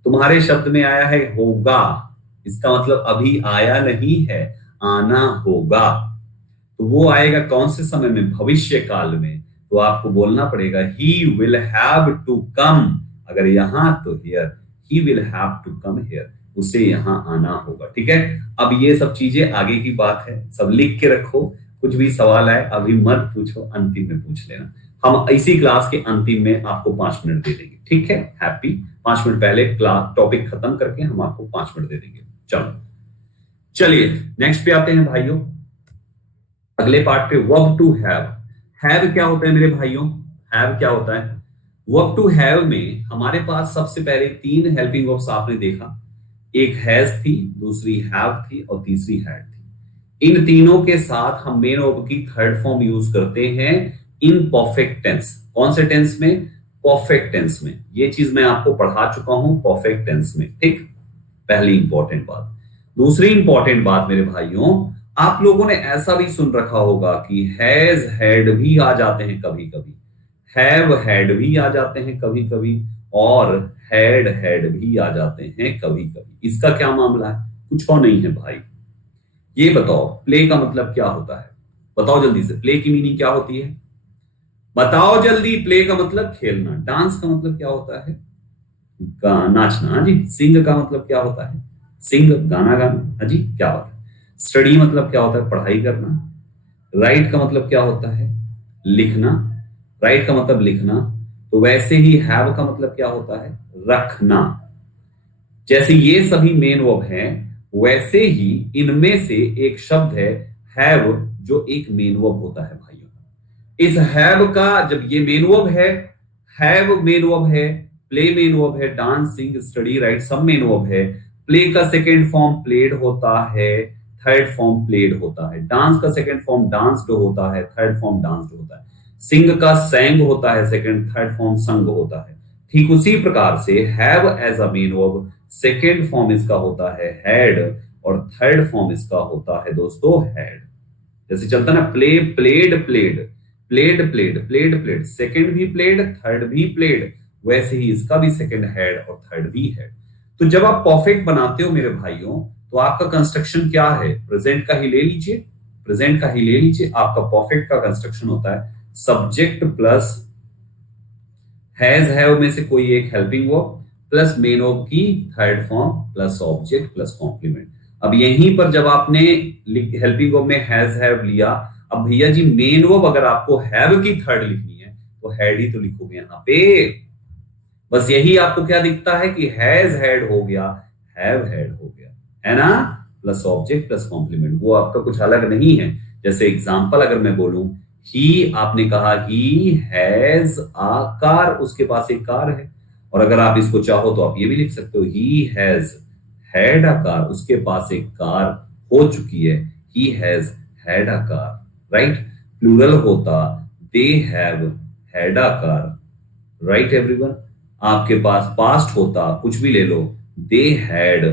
तुम्हारे शब्द में आया है होगा, इसका मतलब अभी आया नहीं है, आना होगा। तो वो आएगा कौन से समय में? भविष्य काल में। तो आपको बोलना पड़ेगा he will have to come, अगर यहां तो here, he will have to come here, उसे यहां आना होगा, ठीक है। अब ये सब चीजें आगे की बात है, सब लिख के रखो। कुछ भी सवाल आए अभी मत पूछो, अंतिम में पूछ लेना। हम इसी क्लास के अंतिम में आपको 5 मिनट दे देंगे, ठीक है। हैप्पी 5 मिनट पहले क्लास टॉपिक खत्म करके हम आपको 5 मिनट दे देंगे। चलो चलिए नेक्स्ट पे आते हैं भाइयों, अगले पार्ट पे। Verb to have. हैव क्या होता है मेरे भाइयों? हैव क्या होता है? वर्ब टू हैव में हमारे पास सबसे पहले 3 हेल्पिंग वर्ब्स आपने देखा। एक हैज थी, दूसरी हैव थी और तीसरी हैड थी। इन तीनों के साथ हम मेन वर्ब की थर्ड फॉर्म यूज करते हैं इन परफेक्ट टेंस। कौन से टेंस में? परफेक्ट टेंस में। ये चीज मैं आपको पढ़ा चुका हूं परफेक्ट टेंस में, ठीक। पहली इंपॉर्टेंट बात। दूसरी इंपॉर्टेंट बात मेरे भाइयों, आप लोगों ने ऐसा भी सुन रखा होगा कि हैज हैड भी आ जाते हैं कभी कभी, हैव हैड भी आ जाते हैं कभी कभी, और हैड हैड भी आ जाते हैं कभी कभी। इसका क्या मामला है? कुछ और नहीं है भाई। ये बताओ प्ले का मतलब क्या होता है? बताओ जल्दी से, प्ले की मीनिंग क्या होती है? बताओ जल्दी। प्ले का मतलब खेलना। डांस का मतलब क्या होता है? नाचना। हाँ जी। सिंग का मतलब क्या होता है? सिंग गाना गाना। हाँ जी, क्या होता है? स्टडी मतलब क्या होता है? पढ़ाई करना। राइट का मतलब क्या होता है? लिखना। राइट का मतलब लिखना। तो वैसे ही हैव का मतलब क्या होता है? रखना। जैसे ये सभी मेन वर्ब हैं, वैसे ही इनमें से एक शब्द है हैव, जो एक मेन वर्ब होता है भाइयों। इस हैव का, जब ये मेन वर्ब है, हैव मेन वर्ब है, प्ले मेन वर्ब है, डांस सिंग स्टडी राइट सब मेन वर्ब है। प्ले का सेकेंड फॉर्म प्लेड होता है, थर्ड फॉर्म प्लेड होता है। डांस का सेकेंड फॉर्म डांस्ड होता है, थर्ड फॉर्म डांस्ड होता है। सिंग का सैंग होता है, सेकेंड थर्ड फॉर्म संग होता है। ठीक उसी प्रकार से have as a main verb second form इसका होता है हैड, और थर्ड फॉर्म इसका होता है दोस्तों हैड। जैसे चलता ना play played played, played played, played played, second भी प्लेड, थर्ड भी प्लेड, वैसे ही इसका भी सेकंड हैड और थर्ड भी हैड। तो जब आप परफेक्ट बनाते हो मेरे भाइयों, तो आपका कंस्ट्रक्शन क्या है? प्रेजेंट का ही ले लीजिए, प्रेजेंट का ही ले लीजिए। आपका परफेक्ट का कंस्ट्रक्शन होता है सब्जेक्ट प्लस हैज हैव में से कोई एक helping verb plus main verb की third form plus object plus complement. अब यहीं पर जब आपने हेल्पिंग वर्ब में हैज हैव लिया, अब भैया जी मेन वर्ब अगर आपको हैव की थर्ड लिखनी है तो हैड ही तो लिखोगे यहाँ पे। बस यही आपको क्या दिखता है कि हैज हैड हो गया, हैव हैड हो गया, है ना। प्लस ऑब्जेक्ट प्लस कॉम्प्लीमेंट, वो आपका कुछ अलग नहीं है। जैसे एग्जांपल अगर मैं बोलूं, ही, आपने कहा ही हैज अ कार, उसके पास एक कार है। और अगर आप इसको चाहो तो आप ये भी लिख सकते हो he has had a car, उसके पास एक कार हो चुकी है, he has had a car, right. Plural होता they have had a car, right everyone. आपके पास पास्ट होता, कुछ भी ले लो, दे हैड।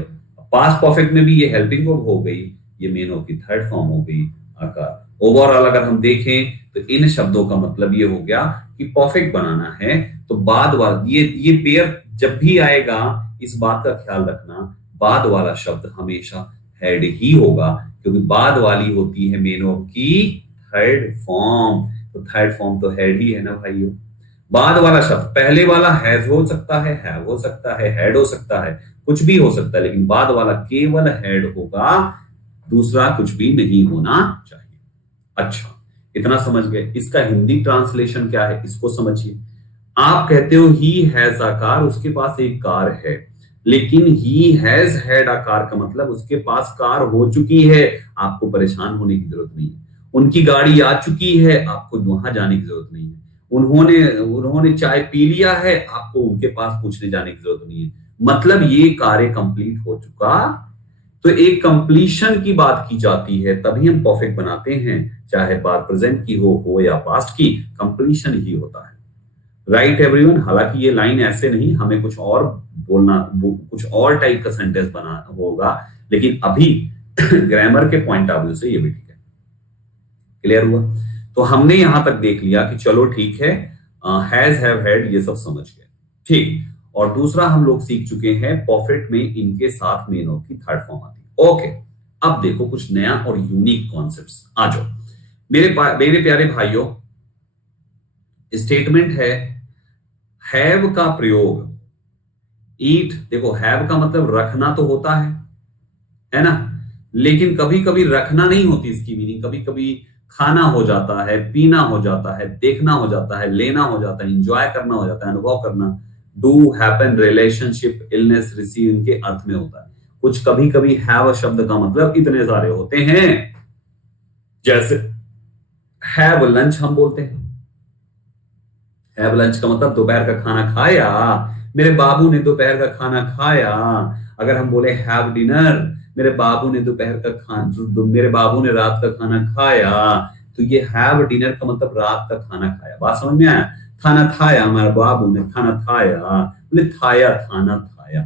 पास्ट परफेक्ट में भी ये हेल्पिंग वर्ब हो गई, ये मेन वर्ब की थर्ड फॉर्म हो गई आकार। ओवरऑल अगर हम देखें तो इन शब्दों का मतलब ये हो गया कि परफेक्ट बनाना है तो बाद वाला ये पेयर जब भी आएगा इस बात का ख्याल रखना, बाद वाला शब्द हमेशा हेड ही होगा, क्योंकि बाद वाली होती है मेन वर्ब की थर्ड फॉर्म। तो थर्ड फॉर्म तो हेड ही है ना भाइयों। बाद वाला शब्द पहले वाला हैज हो सकता है, हैव हो सकता है, हेड हो सकता है, कुछ भी हो सकता है, लेकिन बाद वाला केवल हेड होगा, दूसरा कुछ भी नहीं होना चाहिए। अच्छा, इतना समझ गए। इसका हिंदी ट्रांसलेशन क्या है इसको समझिए। आप कहते हो ही हैज अ कार, उसके पास एक कार है, लेकिन ही हैज हैड अ कार का मतलब उसके पास कार हो चुकी है, आपको परेशान होने की जरूरत नहीं है। उनकी गाड़ी आ चुकी है, आपको वहां जाने की जरूरत नहीं है। उन्होंने उन्होंने चाय पी लिया है, आपको उनके पास पूछने जाने की जरूरत नहीं है। मतलब ये कार्य कंप्लीट हो चुका। तो एक कंप्लीशन की बात की जाती है तभी हम परफेक्ट बनाते हैं, चाहे बात प्रेजेंट की हो या पास्ट की, कंप्लीशन ही होता है। Right everyone. हालांकि ये लाइन ऐसे नहीं, हमें कुछ और बोलना, कुछ और टाइप का सेंटेंस बना होगा, लेकिन अभी ग्रामर के पॉइंट ऑफ व्यू से ये भी ठीक है। क्लियर हुआ? तो हमने यहां तक देख लिया कि चलो ठीक है, हैज हैव हैड ये सब समझ गए, ठीक। और दूसरा हम लोग सीख चुके हैं परफेक्ट में इनके साथ मेन वर्ब की थर्ड फॉर्म आती है। ओके, अब देखो कुछ नया और यूनिक कॉन्सेप्ट्स। आ जाओ मेरे प्यारे भाइयों, स्टेटमेंट है हैव का प्रयोग। ईट, देखो हैव का मतलब रखना तो होता है ना, लेकिन कभी कभी रखना नहीं होती इसकी मीनिंग। कभी कभी खाना हो जाता है, पीना हो जाता है, देखना हो जाता है, लेना हो जाता है, एंजॉय करना हो जाता है, अनुभव करना। Do, happen, relationship, illness, receive, इनके अर्थ में होता है। कुछ कभी कभी हैव शब्द का मतलब इतने सारे होते हैं, जैसे हैव लंच हम बोलते हैं। हैव लंच का मतलब दोपहर का खाना खाया, मेरे बाबू ने दोपहर का खाना खाया। अगर हम बोले हैव डिनर, मेरे बाबू ने दोपहर का खाना, मेरे बाबू ने रात का खाना खाया, तो ये हैव डिनर का मतलब रात का खाना खाया। बात समझ में आया? खाना खाया, हमारे बाबू ने खाना खाया, बोले थाया, थाना थाया,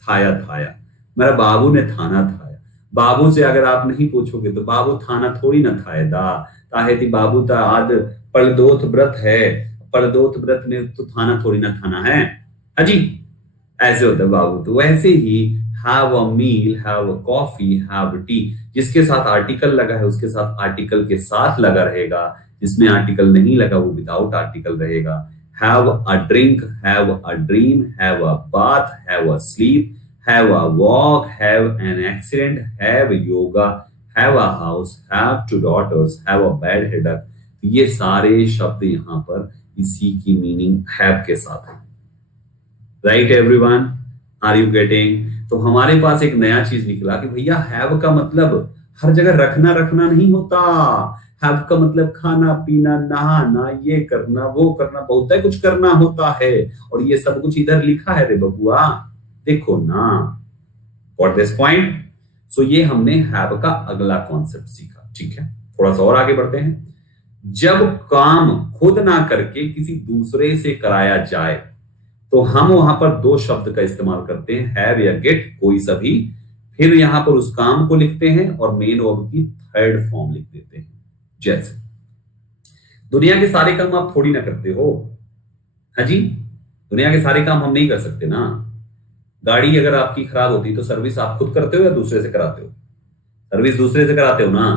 थाया थाया, मेरा बाबू ने थाना थाया। बाबू से अगर आप नहीं पूछोगे तो बाबू थाना थोड़ी ना थाएदा, ताहे थी बाबू ता आज परदोत व्रत है, परदोत व्रत में तो थाना थोड़ी ना थाना है अजी, ऐसे होता है बाबू। तो वैसे ही have a meal, have a coffee, have tea, जिसके साथ आर्टिकल लगा है उसके साथ आर्टिकल के साथ लगा रहेगा, जिसमें आर्टिकल नहीं लगा वो विदाउट आर्टिकल रहेगा। Have a drink, have a dream, have a bath, have a sleep, have a walk, have an accident, have yoga, have a house, have two daughters, have a bad headache. ये सारे शब्द यहाँ पर इसी की meaning have के साथ है। Right everyone, are you getting? तो हमारे पास एक नया चीज निकला कि भैया हैव का मतलब हर जगह रखना रखना नहीं होता। हैव का मतलब खाना पीना, नहाना, ये करना वो करना, बहुत है कुछ करना होता है। और ये सब कुछ इधर लिखा है रे बबुआ, देखो ना। Got this point? सो ये हमने हैव का अगला कॉन्सेप्ट सीखा, ठीक है। थोड़ा सा और आगे बढ़ते हैं। जब काम खुद ना करके किसी दूसरे से कराया जाए तो हम वहां पर दो शब्द का इस्तेमाल करते हैं, हैव या गेट, कोई सा भी। फिर यहां पर उस काम को लिखते हैं और मेन वर्ब की थर्ड फॉर्म लिख देते हैं। जैसे दुनिया के सारे काम आप थोड़ी ना करते हो, हाँ जी, दुनिया के सारे काम हम नहीं कर सकते ना। गाड़ी अगर आपकी खराब होती तो सर्विस आप खुद करते हो या दूसरे से कराते हो? सर्विस दूसरे से कराते हो ना।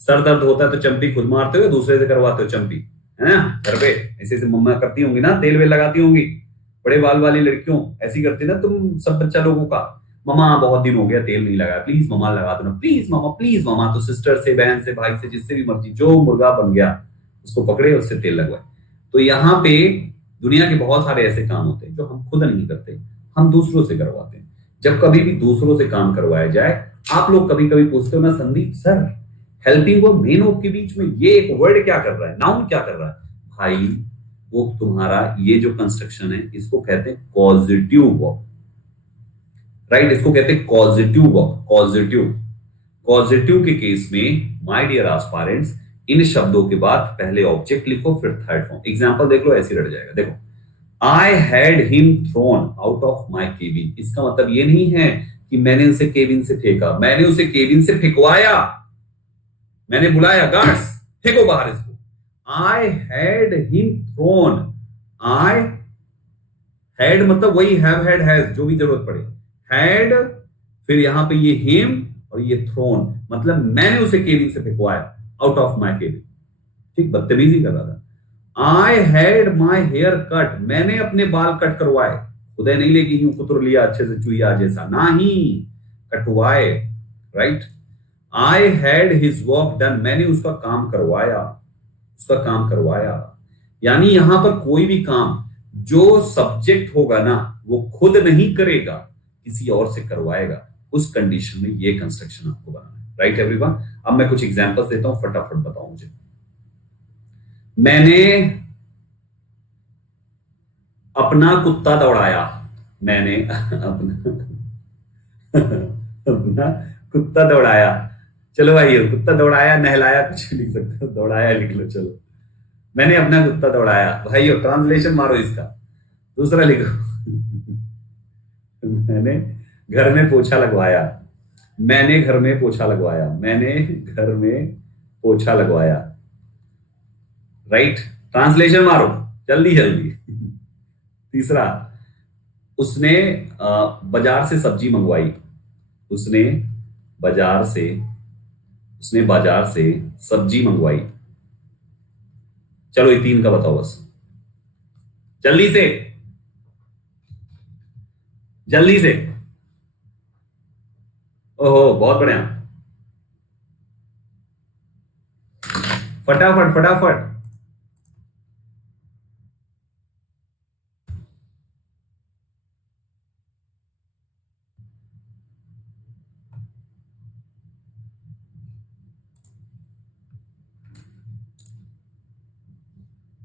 सर दर्द होता है तो चंपी खुद मारते हो या दूसरे से करवाते हो चंपी, है ना? घर पे ऐसे ऐसे मम्मा करती होंगी ना, तेल वेल लगाती होंगी। बड़े बाल वाली लड़कियों ऐसी करती ना, तुम सब बच्चा लोगों का, मम्मा बहुत दिन हो गया तेल नहीं लगाया, प्लीज मम्मा लगा दो ना, प्लीज मामा, प्लीज मामा। तो सिस्टर से, बहन से, भाई से, जिससे भी मर्जी, जो मुर्गा बन गया उसको पकड़े, उससे तेल लगवाए। तो यहाँ पे दुनिया के बहुत सारे ऐसे काम होते हैं जो हम खुद नहीं करते, हम दूसरों से करवाते हैं। जब कभी भी दूसरों से काम करवाया जाए, आप लोग कभी कभी पूछते हो ना, Sandeep sir helping verb main verb के बीच में ये एक वर्ड क्या कर रहा है, नाउन क्या कर रहा है? भाई वो तुम्हारा ये जो कंस्ट्रक्शन है इसको कहते हैं कॉजेटिव वर्ब, राइट? इसको कहते हैं कॉजेटिव वर्ब। पॉजिटिव पॉजिटिव के केस में माय डियर एस्पायरेंट्स, इन शब्दों के बाद पहले ऑब्जेक्ट लिखो फिर थर्ड फॉर्म। एग्जांपल देख लो, ऐसे रट जाएगा। देखो, आई had him thrown out of my cabin. इसका मतलब ये नहीं है कि मैंने उसे केबिन से फेंका, मैंने उसे केबिन से फेंकवाया, मैंने बुलाया गार्ड्स, फेंको बाहर इसको। I had him thrown. I had मतलब वही हैव हैड हैज जो भी जरूरत पड़े। हैड, फिर यहां पे ये हिम और ये थ्रोन, मतलब मैंने उसे केबिन से फेंकवाया, आउट ऑफ माई केबिन। ठीक, बदतमीजी कर रहा था। I had my hair cut, मैंने अपने बाल कट करवाए। उदय नहीं लेके यूं कुतर लिया अच्छे से चुईया जैसा, ना ही, कटवाए। Right. I had his work done, मैंने उसका काम करवाया, उसका काम करवाया। यानी यहां पर कोई भी काम जो सब्जेक्ट होगा ना, वो खुद नहीं करेगा, किसी और से करवाएगा, उस कंडीशन में ये कंस्ट्रक्शन आपको बनाना है। Right everyone. अब मैं कुछ एग्जांपल्स देता हूं, फटाफट बताओ मुझे। मैंने अपना कुत्ता दौड़ाया। मैंने अपना अपना कुत्ता दौड़ाया। चलो भाई, कुत्ता दौड़ाया, नहलाया, कुछ भी लिख सकते हो, दौड़ाया लिख लो। चलो, मैंने अपना कुत्ता दौड़ाया। भाई ट्रांसलेशन मारो इसका, दूसरा लिखो। मैंने घर में पोछा लगवाया। मैंने घर में पोछा लगवाया। मैंने घर में पोछा लगवाया। राइट। ट्रांसलेशन मारो, जल्दी जल्दी। तीसरा, उसने बाजार से सब्जी मंगवाई। उसने बाजार से उसने बाजार से सब्जी मंगवाई। चलो, ये तीन का बताओ बस, जल्दी से, जल्दी से। ओहो, बहुत बढ़िया, फटाफट फटाफट।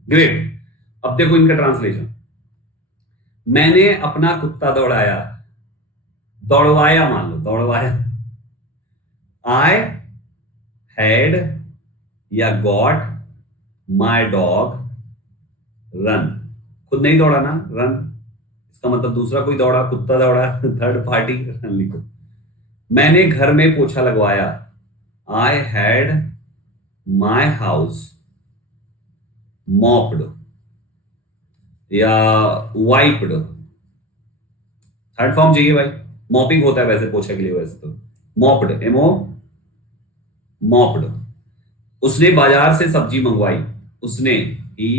ग्रेट। अब देखो इनका ट्रांसलेशन। मैंने अपना कुत्ता दौड़ाया, दौड़वाया मान लो, दौड़वाया। आई हैड या गॉट माई डॉग रन, खुद नहीं दौड़ा ना, रन, इसका मतलब दूसरा कोई दौड़ा, कुत्ता दौड़ा, थर्ड पार्टी, रन लिखो। मैंने घर में पोछा लगवाया। आई हैड माई हाउस मॉप्ड या वाइप्ड। थर्ड फॉर्म चाहिए भाई, मॉपिंग होता है वैसे पोछे के लिए, वैसे तो मॉप्ड, एमओ, मॉप्ड। उसने बाजार से सब्जी मंगवाई। उसने, ही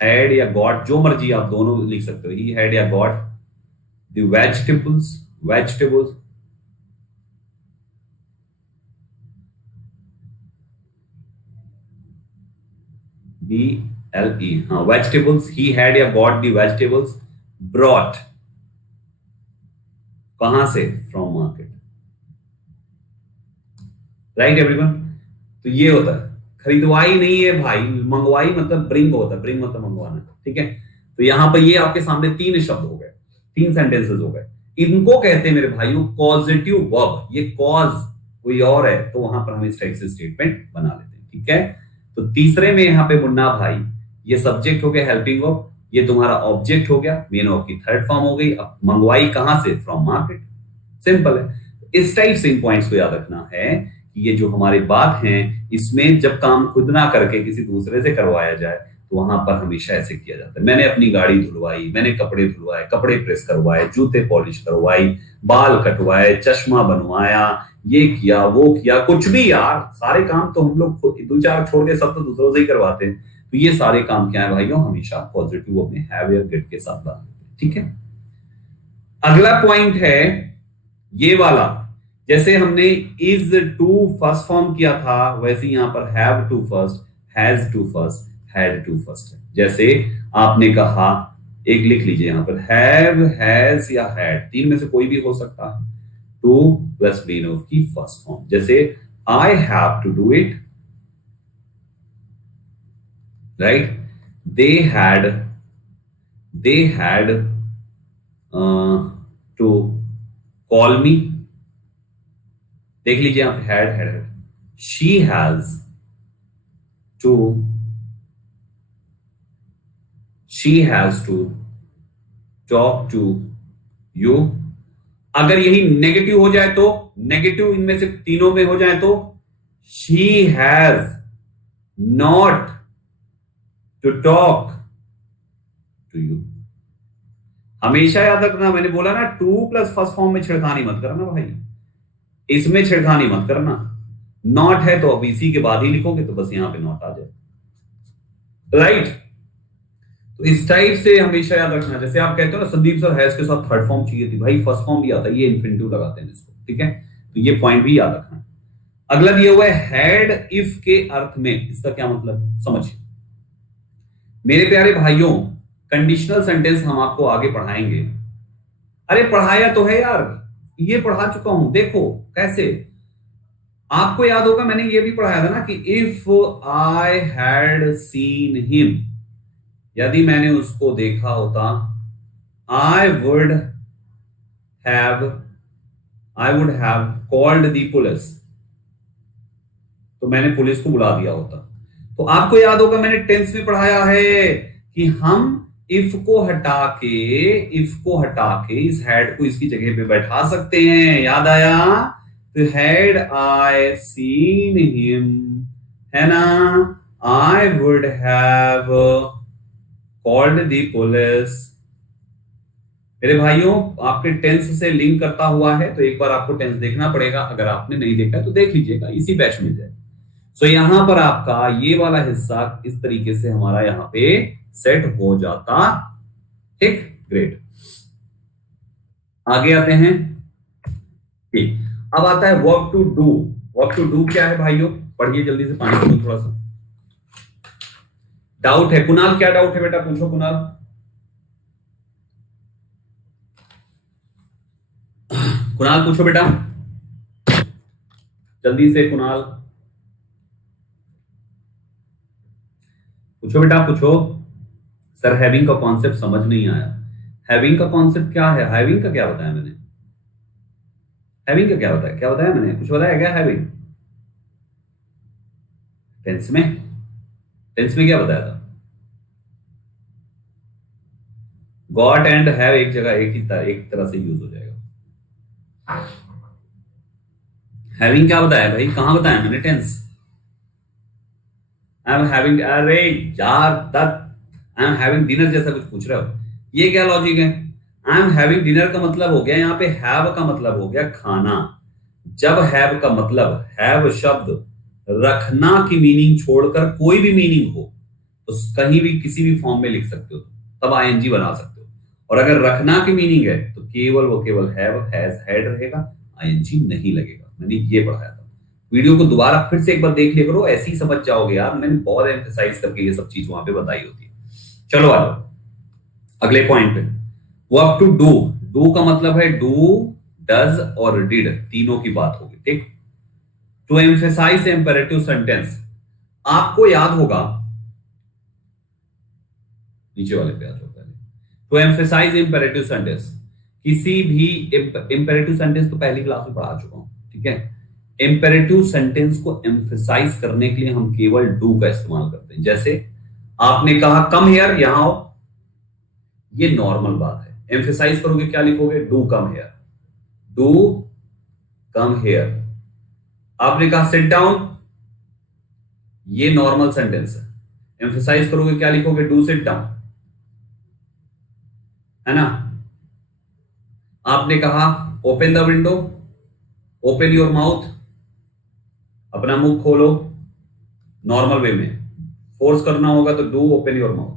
हैड या गॉट, जो मर्जी आप दोनों लिख सकते हो, ही हैड या got the vegetables, vegetables, B L E, हाँ वेजिटेबल्स, ही हैड या गॉट द वेजिटेबल्स ब्रॉट, कहां से, फ्रॉम मार्केट। Right everyone. तो ये होता है, खरीदवाई नहीं है भाई, मंगवाई मतलब ब्रिंग होता है, ब्रिंग मतलब मंगवाना। ठीक है। तो यहां पर ये आपके सामने तीन शब्द हो गए, तीन सेंटेंसेस हो गए। इनको कहते हैं मेरे भाइयों कॉजेटिव वर्ब। ये कॉज कोई और है तो वहां पर हम इस टाइप से स्टेटमेंट बना लेते हैं। ठीक है। तो तीसरे में यहाँ पे मुन्ना भाई, ये सब्जेक्ट हो गया हेल्पिंग वर्ब, ये तुम्हारा ऑब्जेक्ट हो गया, मेन वर्ब की थर्ड फॉर्म हो गई। अब मंगवाई कहां से, फ्रॉम मार्केट, सिंपल है। इस टाइप से इन पॉइंट्स को याद रखना है कि ये जो हमारी बात है, इसमें जब काम खुद ना करके किसी दूसरे से करवाया जाए तो वहां पर हमेशा ऐसे किया जाता है। मैंने अपनी गाड़ी धुलवाई, मैंने कपड़े धुलवाए, कपड़े प्रेस करवाए, जूते पॉलिश करवाई, बाल कटवाए, चश्मा बनवाया, ये किया वो किया, कुछ भी यार, सारे काम तो हम लोग दो चार छोड़ के सब तो दूसरों से ही करवाते हैं। तो ये सारे काम क्या है भाइयों, हमेशा पॉजिटिव अपने हैव या गेट के साथ डालते हैं। ठीक है। अगला पॉइंट है ये वाला, जैसे हमने इज टू फर्स्ट फॉर्म किया था, वैसे यहां पर have to first, has to first, had to first है। जैसे आपने कहा, एक लिख लीजिए यहां पर, हैव, हैज या हैड, तीन में से कोई भी हो सकता है। टू प्लस मेन ऑफ की फर्स्ट फॉर्म, जैसे I have to do it, right. They had, they had to call me, देख लीजिए आप, had had. She has to, she has to talk to you. अगर यही नेगेटिव हो जाए तो, नेगेटिव इनमें से तीनों में हो जाए तो, she has not to talk to you. हमेशा याद रखना, मैंने बोला ना टू प्लस फर्स्ट फॉर्म में छिड़खानी मत करना भाई, इसमें छिड़खानी मत करना। नॉट है तो अब इसी के बाद ही लिखोगे, तो बस यहां पे नॉट आ जाए, राइट। तो इस टाइप से हमेशा याद रखना। जैसे आप कहते हो ना संदीप सर हैज के साथ थर्ड फॉर्म चाहिए थी, भाई फर्स्ट फॉर्म भी आता है, ये इन्फिनिटिव लगाते हैं इसको, ठीक है। तो ये पॉइंट भी याद रखना। अगला दिया हुआ है हैड इफ के अर्थ में, इसका क्या मतलब समझिए मेरे प्यारे भाइयों। कंडीशनल सेंटेंस हम आपको आगे पढ़ाएंगे। अरे पढ़ाया तो है यार, ये पढ़ा चुका हूं, देखो कैसे। आपको याद होगा मैंने ये भी पढ़ाया था ना कि if I had seen him, यदि मैंने उसको देखा होता, I would have I would have called the police, तो मैंने पुलिस को बुला दिया होता। तो आपको याद होगा मैंने टेंस में पढ़ाया है कि हम इफ को हटा के इस हैड को इसकी जगह पे बैठा सकते हैं, याद आया। तो हैड आई सीन हिम, है ना, I would have called the police. मेरे भाइयों आपके टेंस से लिंक करता हुआ है, तो एक बार आपको टेंस देखना पड़ेगा, अगर आपने नहीं देखा तो देख लीजिएगा, इसी बैच में जाए। सो यहां पर आपका ये वाला हिस्सा इस तरीके से हमारा यहां पे सेट हो जाता, ठीक, ग्रेट। आगे आते हैं, ठीक। अब आता है work to do. Work to do क्या है भाइयों, पढ़िए जल्दी से, पानी पीओ थोड़ा सा। डाउट है कुणाल, क्या डाउट है बेटा, पूछो कुणाल। कुणाल पूछो बेटा जल्दी से, कुणाल पूछो बेटा पूछो। सर हैविंग का कॉन्सेप्ट समझ नहीं आया। हैविंग का कॉन्सेप्ट क्या है, हैविंग का क्या बताया मैंने, हैविंग का क्या बताया मैंने, कुछ बताया क्या हैविंग टेंस में, टेंस में क्या बताया था। गॉट एंड हैव एक जगह एक तरह से यूज हो जाएगा। हैविंग क्या बताया भाई, कहां बताया मैंने टेंस। आई एम हैविंग, अरे यार Dutt, I am having dinner जैसा कुछ पूछ रहे हो, ये क्या लॉजिक है। आई एम हैविंग डिनर का मतलब हो गया यहाँ पे हैव का मतलब हो गया खाना। जब हैव का मतलब, हैव शब्द रखना की मीनिंग छोड़कर कोई भी मीनिंग हो तो कहीं भी किसी भी फॉर्म में लिख सकते हो, तब आईएनजी बना सकते हो। और अगर रखना की मीनिंग है तो केवल हैव हैज हैड रहेगा, आईएनजी नहीं लगेगा। मैंने ये पढ़ाया था। वीडियो को दोबारा फिर से एक बार देख लिया करो, ऐसे ही समझ जाओगे यार, मैंने बहुत एम्फेसाइज करके ये सब चीज वहां पे बताई होती है। चलो आ जाओ अगले पॉइंट पे। वर्क टू डू, डू का मतलब है डू, डज और डिड, तीनों की बात होगी, ठीक। टू एम्फेसाइज इंपेरेटिव सेंटेंस, आपको याद होगा, नीचे वाले पे आ जाओ पहले। टू एम्फेसाइज इंपेरेटिव सेंटेंस, किसी भी इंपेरेटिव सेंटेंस तो पहली क्लास में पढ़ा चुका हूं, ठीक है। इंपेरेटिव सेंटेंस को एम्फेसाइज करने के लिए हम केवल डू का इस्तेमाल करते हैं। जैसे आपने कहा कम हियर, यहां आओ, ये नॉर्मल बात है। एम्फेसाइज करोगे क्या लिखोगे, do come here, do come here. आपने कहा सिट डाउन, ये नॉर्मल सेंटेंस है। एम्फेसाइज करोगे क्या लिखोगे, डू सिट डाउन, है ना। आपने कहा open the window, open your mouth, अपना मुंह खोलो, नॉर्मल वे में। फोर्स करना होगा तो डू ओपन योर माउथ।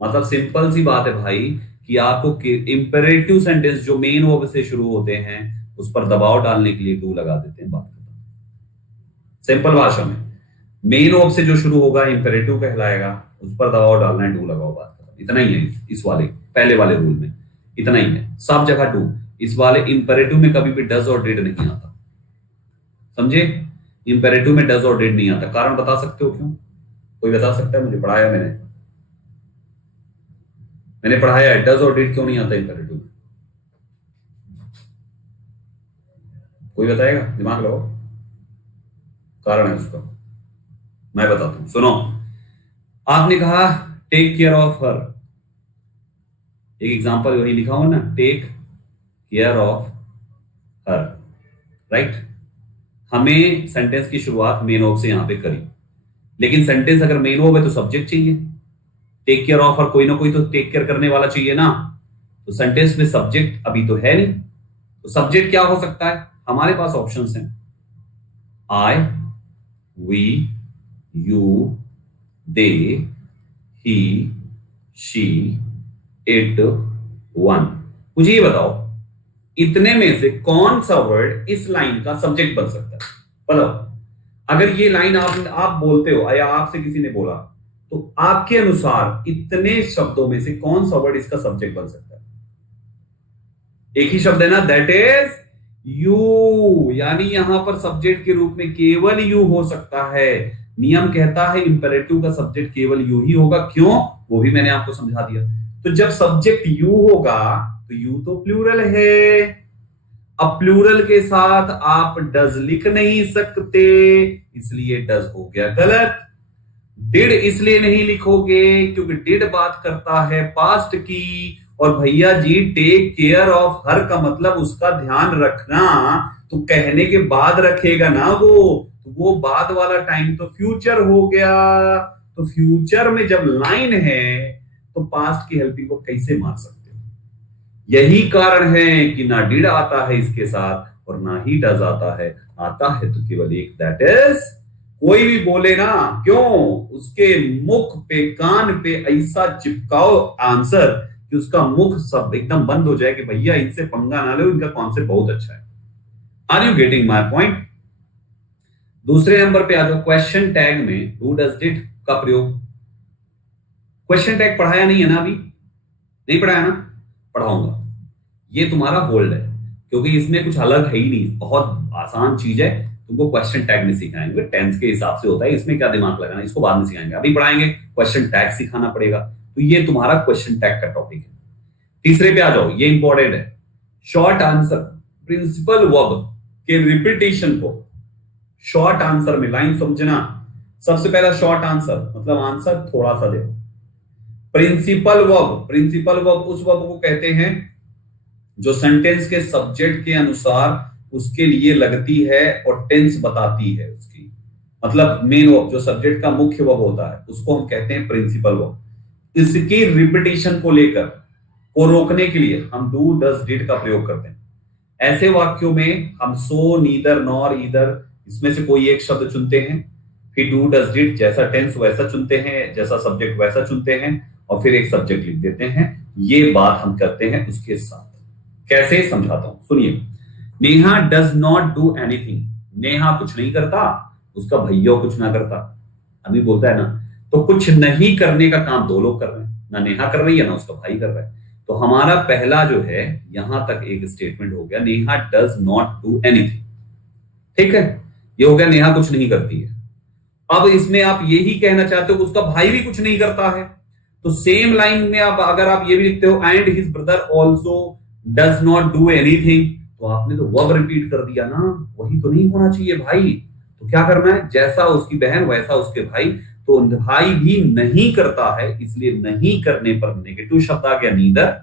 मतलब सिंपल सी बात है भाई कि आपको इंपेरेटिव सेंटेंस जो मेन वर्ब से शुरू होते हैं उस पर दबाव डालने के लिए डू लगा देते हैं, बात खत्म। सिंपल भाषा में मेन वर्ब से जो शुरू होगा इंपेरेटिव कहलाएगा, उस पर दबाव डालना है, डू लगाओ, बात खत्म। इतना ही है इस वाले पहले वाले रूल में, इतना ही है, सब जगह डू। इस वाले इंपेरेटिव में कभी भी डज और डिड नहीं आता, समझे। इंपेरेटिव में डज और डिड नहीं आता, कारण बता सकते हो क्यों, कोई बता सकता है मुझे, पढ़ाया मैंने पढ़ाया है, डज और डिड क्यों नहीं आता इंपेरेटिव में, कोई बताएगा, दिमाग लगाओ, कारण है उसका, मैं बताता हूं, सुनो। आपने कहा टेक केयर ऑफ हर, एक एग्जांपल वही लिखा हुआ ना, take care of her, right. हमें सेंटेंस की शुरुआत मेन वर्ब से यहां पे करी, लेकिन सेंटेंस अगर मेन वर्ब है तो सब्जेक्ट चाहिए, टेक केयर ऑफ, और कोई ना कोई तो टेक केयर करने वाला चाहिए ना। तो सेंटेंस में सब्जेक्ट अभी तो है नहीं, तो सब्जेक्ट क्या हो सकता है? हमारे पास ऑप्शंस हैं, I, we, you, they, he, she, it, one. मुझे ये बताओ, इतने में से कौन सा वर्ड इस लाइन का सब्जेक्ट बन सकता है? बताओ। अगर ये लाइन आप बोलते हो या आपसे किसी ने बोला, तो आपके अनुसार इतने शब्दों में से कौन सा वर्ड इसका सब्जेक्ट बन सकता है? एक ही शब्द है ना, दैट इज यू। यानी यहां पर सब्जेक्ट के रूप में केवल यू हो सकता है। नियम कहता है इंपेरेटिव का सब्जेक्ट केवल यू ही होगा। क्यों? वो भी मैंने आपको समझा दिया। तो जब सब्जेक्ट यू होगा तो यू तो प्लूरल है। अब प्लूरल के साथ आप डज लिख नहीं सकते, इसलिए डज हो गया गलत। डिड इसलिए नहीं लिखोगे क्योंकि डिड बात करता है पास्ट की, और भैया जी टेक केयर ऑफ हर का मतलब उसका ध्यान रखना, तो कहने के बाद रखेगा ना वो, तो वो बाद वाला टाइम तो फ्यूचर हो गया। तो फ्यूचर में जब लाइन है तो पास्ट की हेल्पिंग को कैसे मार सकते हो? यही कारण है कि ना डिड आता है इसके साथ और ना ही डज आता है। आता है तो केवल एक, दैट इज। कोई भी बोले ना, क्यों? उसके मुख पे, कान पे ऐसा चिपकाओ आंसर कि उसका मुख सब एकदम बंद हो जाए कि भैया इनसे पंगा ना लो, इनका कॉन्सेप्ट बहुत अच्छा है। Are you getting my point? दूसरे नंबर पे आ जाओ, क्वेश्चन टैग में डू डज डिड का प्रयोग। क्वेश्चन टैग पढ़ाया नहीं है ना अभी? नहीं पढ़ाया ना? पढ़ाऊंगा। ये तुम्हारा होल्ड है, क्योंकि इसमें कुछ अलग है ही नहीं, बहुत आसान चीज है। तुमको क्वेश्चन टैग में सिखाएंगे, टेंस के हिसाब से होता है, इसमें क्या दिमाग लगाना, इसको बाद में सिखाएंगे। अभी पढ़ाएंगे, क्वेश्चन टैग सिखाना पड़ेगा। तो ये तुम्हारा क्वेश्चन टैग का टॉपिक है। तीसरे पे आ जाओ, ये इंपॉर्टेंट है। शॉर्ट आंसर, प्रिंसिपल वर्ब के रिपीटेशन को शॉर्ट आंसर में, लाइन समझना। सबसे पहला शॉर्ट आंसर मतलब आंसर थोड़ा सा दे। प्रिंसिपल वर्ब, प्रिंसिपल वर्ब उस वर्ब को कहते हैं जो सेंटेंस के सब्जेक्ट के अनुसार उसके लिए लगती है और टेंस बताती है उसकी। मतलब मेन वर्ब जो सब्जेक्ट का मुख्य वर्ब होता है उसको हम कहते हैं प्रिंसिपल वर्ब। इसकी रिपीटेशन को लेकर, को रोकने के लिए हम डू डज डिड का प्रयोग करते हैं। ऐसे वाक्यों में हम सो, नीदर, नॉर, ईदर इसमें से कोई एक शब्द चुनते हैं, फिर डू डज डिड जैसा टेंस वैसा चुनते हैं, जैसा सब्जेक्ट वैसा चुनते हैं, और फिर एक सब्जेक्ट लिख देते हैं। ये बात हम करते हैं उसके साथ। कैसे, समझाता हूं, सुनिए। Neha does not do anything. Neha कुछ नहीं करता, उसका भैया कुछ ना करता। अभी बोलता है ना, तो कुछ नहीं करने का काम दो लोग कर रहे हैं, ना नेहा कर रही है ना उसका भाई कर रहा है। तो हमारा पहला जो है यहां तक एक स्टेटमेंट हो गया, Neha does not do anything. ठीक है, ये हो गया नेहा कुछ नहीं करती है। अब इसमें आप यही कहना चाहते हो कि उसका भाई भी कुछ नहीं करता है, तो सेम लाइन में आप अगर आप ये भी लिखते हो and his brother also does not do anything, तो आपने तो वर्ब रिपीट कर दिया ना। वही तो नहीं होना चाहिए भाई। तो क्या करना है, जैसा उसकी बहन वैसा उसके भाई। तो भाई भी नहीं करता है, इसलिए नहीं करने पर नेगेटिव शब्द आ गया नीदर।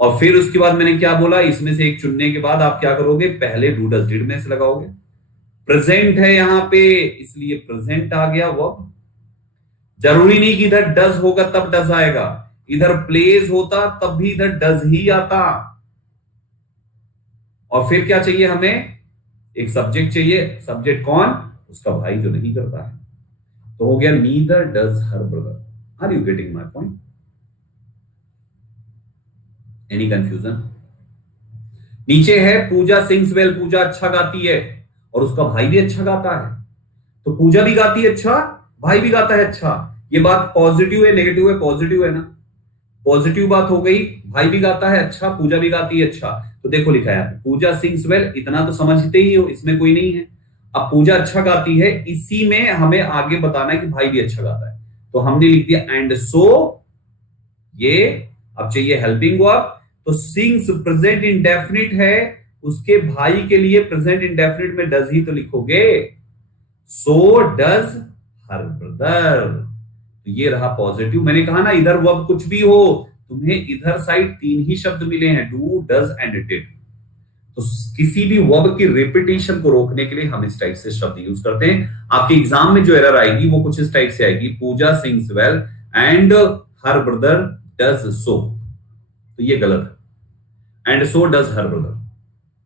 और फिर उसके बाद मैंने क्या बोला, इसमें से एक चुनने के बाद आप क्या करोगे, पहले डू डज डिड में से लगाओगे। प्रेजेंट है यहां पे, इसलिए प्रेजेंट आ गया वर्ब। जरूरी नहीं कि इधर डज होगा तब डज आएगा, इधर प्लेज होता तब भी इधर डज ही आता। और फिर क्या चाहिए हमें, एक सब्जेक्ट चाहिए। सब्जेक्ट कौन, उसका भाई जो नहीं करता है। तो हो गया neither does her brother. Are you getting my point? Any confusion? नीचे है पूजा सिंग्स वेल, पूजा अच्छा गाती है और उसका भाई भी अच्छा गाता है। तो पूजा भी गाती है अच्छा, भाई भी गाता है अच्छा। ये बात पॉजिटिव है नेगेटिव है? पॉजिटिव है ना। पॉजिटिव बात हो गई, भाई भी गाता है अच्छा, पूजा भी गाती है अच्छा। तो देखो लिखा है पूजा सिंग्स वेल, इतना तो समझते ही हो, इसमें कोई नहीं है। अब पूजा अच्छा गाती है, इसी में हमें आगे बताना है कि भाई भी अच्छा गाता है। तो हमने लिख दिया एंड सो। ये अब चाहिए हेल्पिंग वर्ब, तो सिंग्स प्रेजेंट इंडेफिनिट है, उसके भाई के लिए प्रेजेंट इंडेफिनिट में डज ही तो लिखोगे। सो डज हर ब्रदर। तो ये रहा पॉजिटिव। मैंने कहा ना इधर वर्ब कुछ भी हो, तुम्हें इधर साइड तीन ही शब्द मिले हैं, डू डज एंड डिड। तो किसी भी वर्ब की रिपीटेशन को रोकने के लिए हम इस टाइप से शब्द यूज करते हैं। आपके एग्जाम में जो एरर आएगी वो कुछ इस टाइप से आएगी, Pooja sings well and her brother does so, तो ये गलत है। And so does her brother,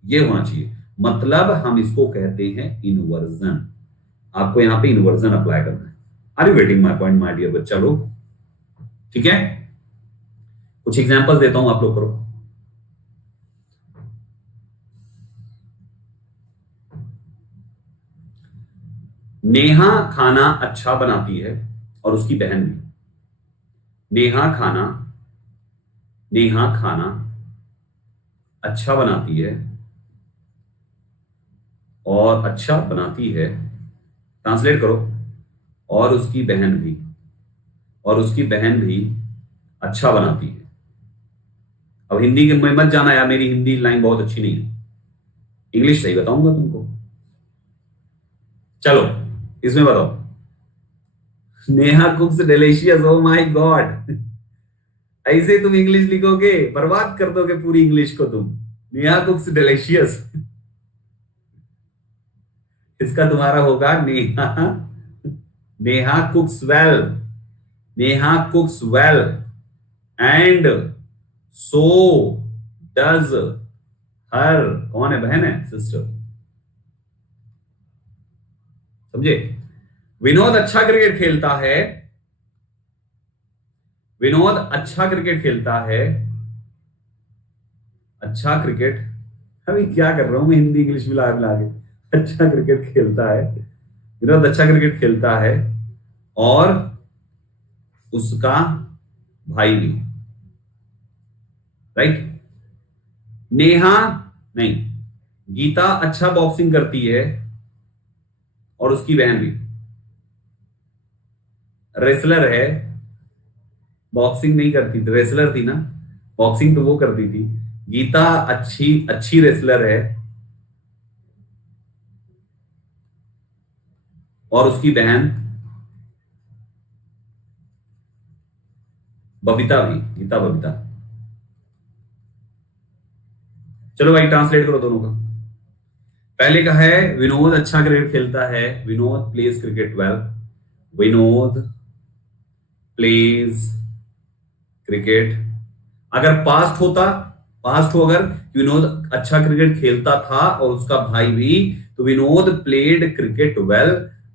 ये होना चाहिए। मतलब हम इसको कहते हैं इनवर्जन। आपको यहां पे इनवर्जन अप्लाई करना है। Are you getting my point my dear बच्चा लोग? ठीक है, कुछ एग्जांपल्स देता हूं, आप लोग करो। नेहा खाना अच्छा बनाती है और उसकी बहन भी। नेहा खाना अच्छा बनाती है और अच्छा बनाती है, ट्रांसलेट करो, और उसकी बहन भी, और उसकी बहन भी अच्छा बनाती है। अब हिंदी के में मत जाना यार, मेरी हिंदी लाइन बहुत अच्छी नहीं है, इंग्लिश सही बताऊंगा तुमको। चलो इसमें बताओ, Neha कुक्स delicious, oh my God. ऐसे तुम इंग्लिश लिखोगे बर्बाद कर दोगे पूरी इंग्लिश को तुम। नेहा कुक्स डिलीशियस, इसका तुम्हारा होगा Neha, Neha कुक्स well, Neha कुक्स well and so does हर, कौन है? बहन है, सिस्टर। समझे? विनोद अच्छा क्रिकेट खेलता है, विनोद अच्छा क्रिकेट खेलता है, अच्छा क्रिकेट, अभी क्या कर रहा हूं मैं, हिंदी इंग्लिश मिला मिला के। अच्छा क्रिकेट खेलता है, विनोद अच्छा क्रिकेट खेलता है और उसका भाई भी, राइट। नेहा, नहीं, गीता अच्छा बॉक्सिंग करती है और उसकी बहन भी। रेसलर है, बॉक्सिंग नहीं करती थी, रेसलर थी ना, बॉक्सिंग तो वो करती थी। गीता अच्छी अच्छी रेसलर है और उसकी बहन बबीता भी, गीता बबीता। चलो भाई ट्रांसलेट करो दोनों का। पहले का है विनोद अच्छा क्रिकेट खेलता है, Vinod pledge cricket well, Vinod pledge cricket. अगर पास्ट होता, पास्ट हो अगर, विनोद अच्छा क्रिकेट खेलता था और उसका भाई भी, तो Vinod played cricket well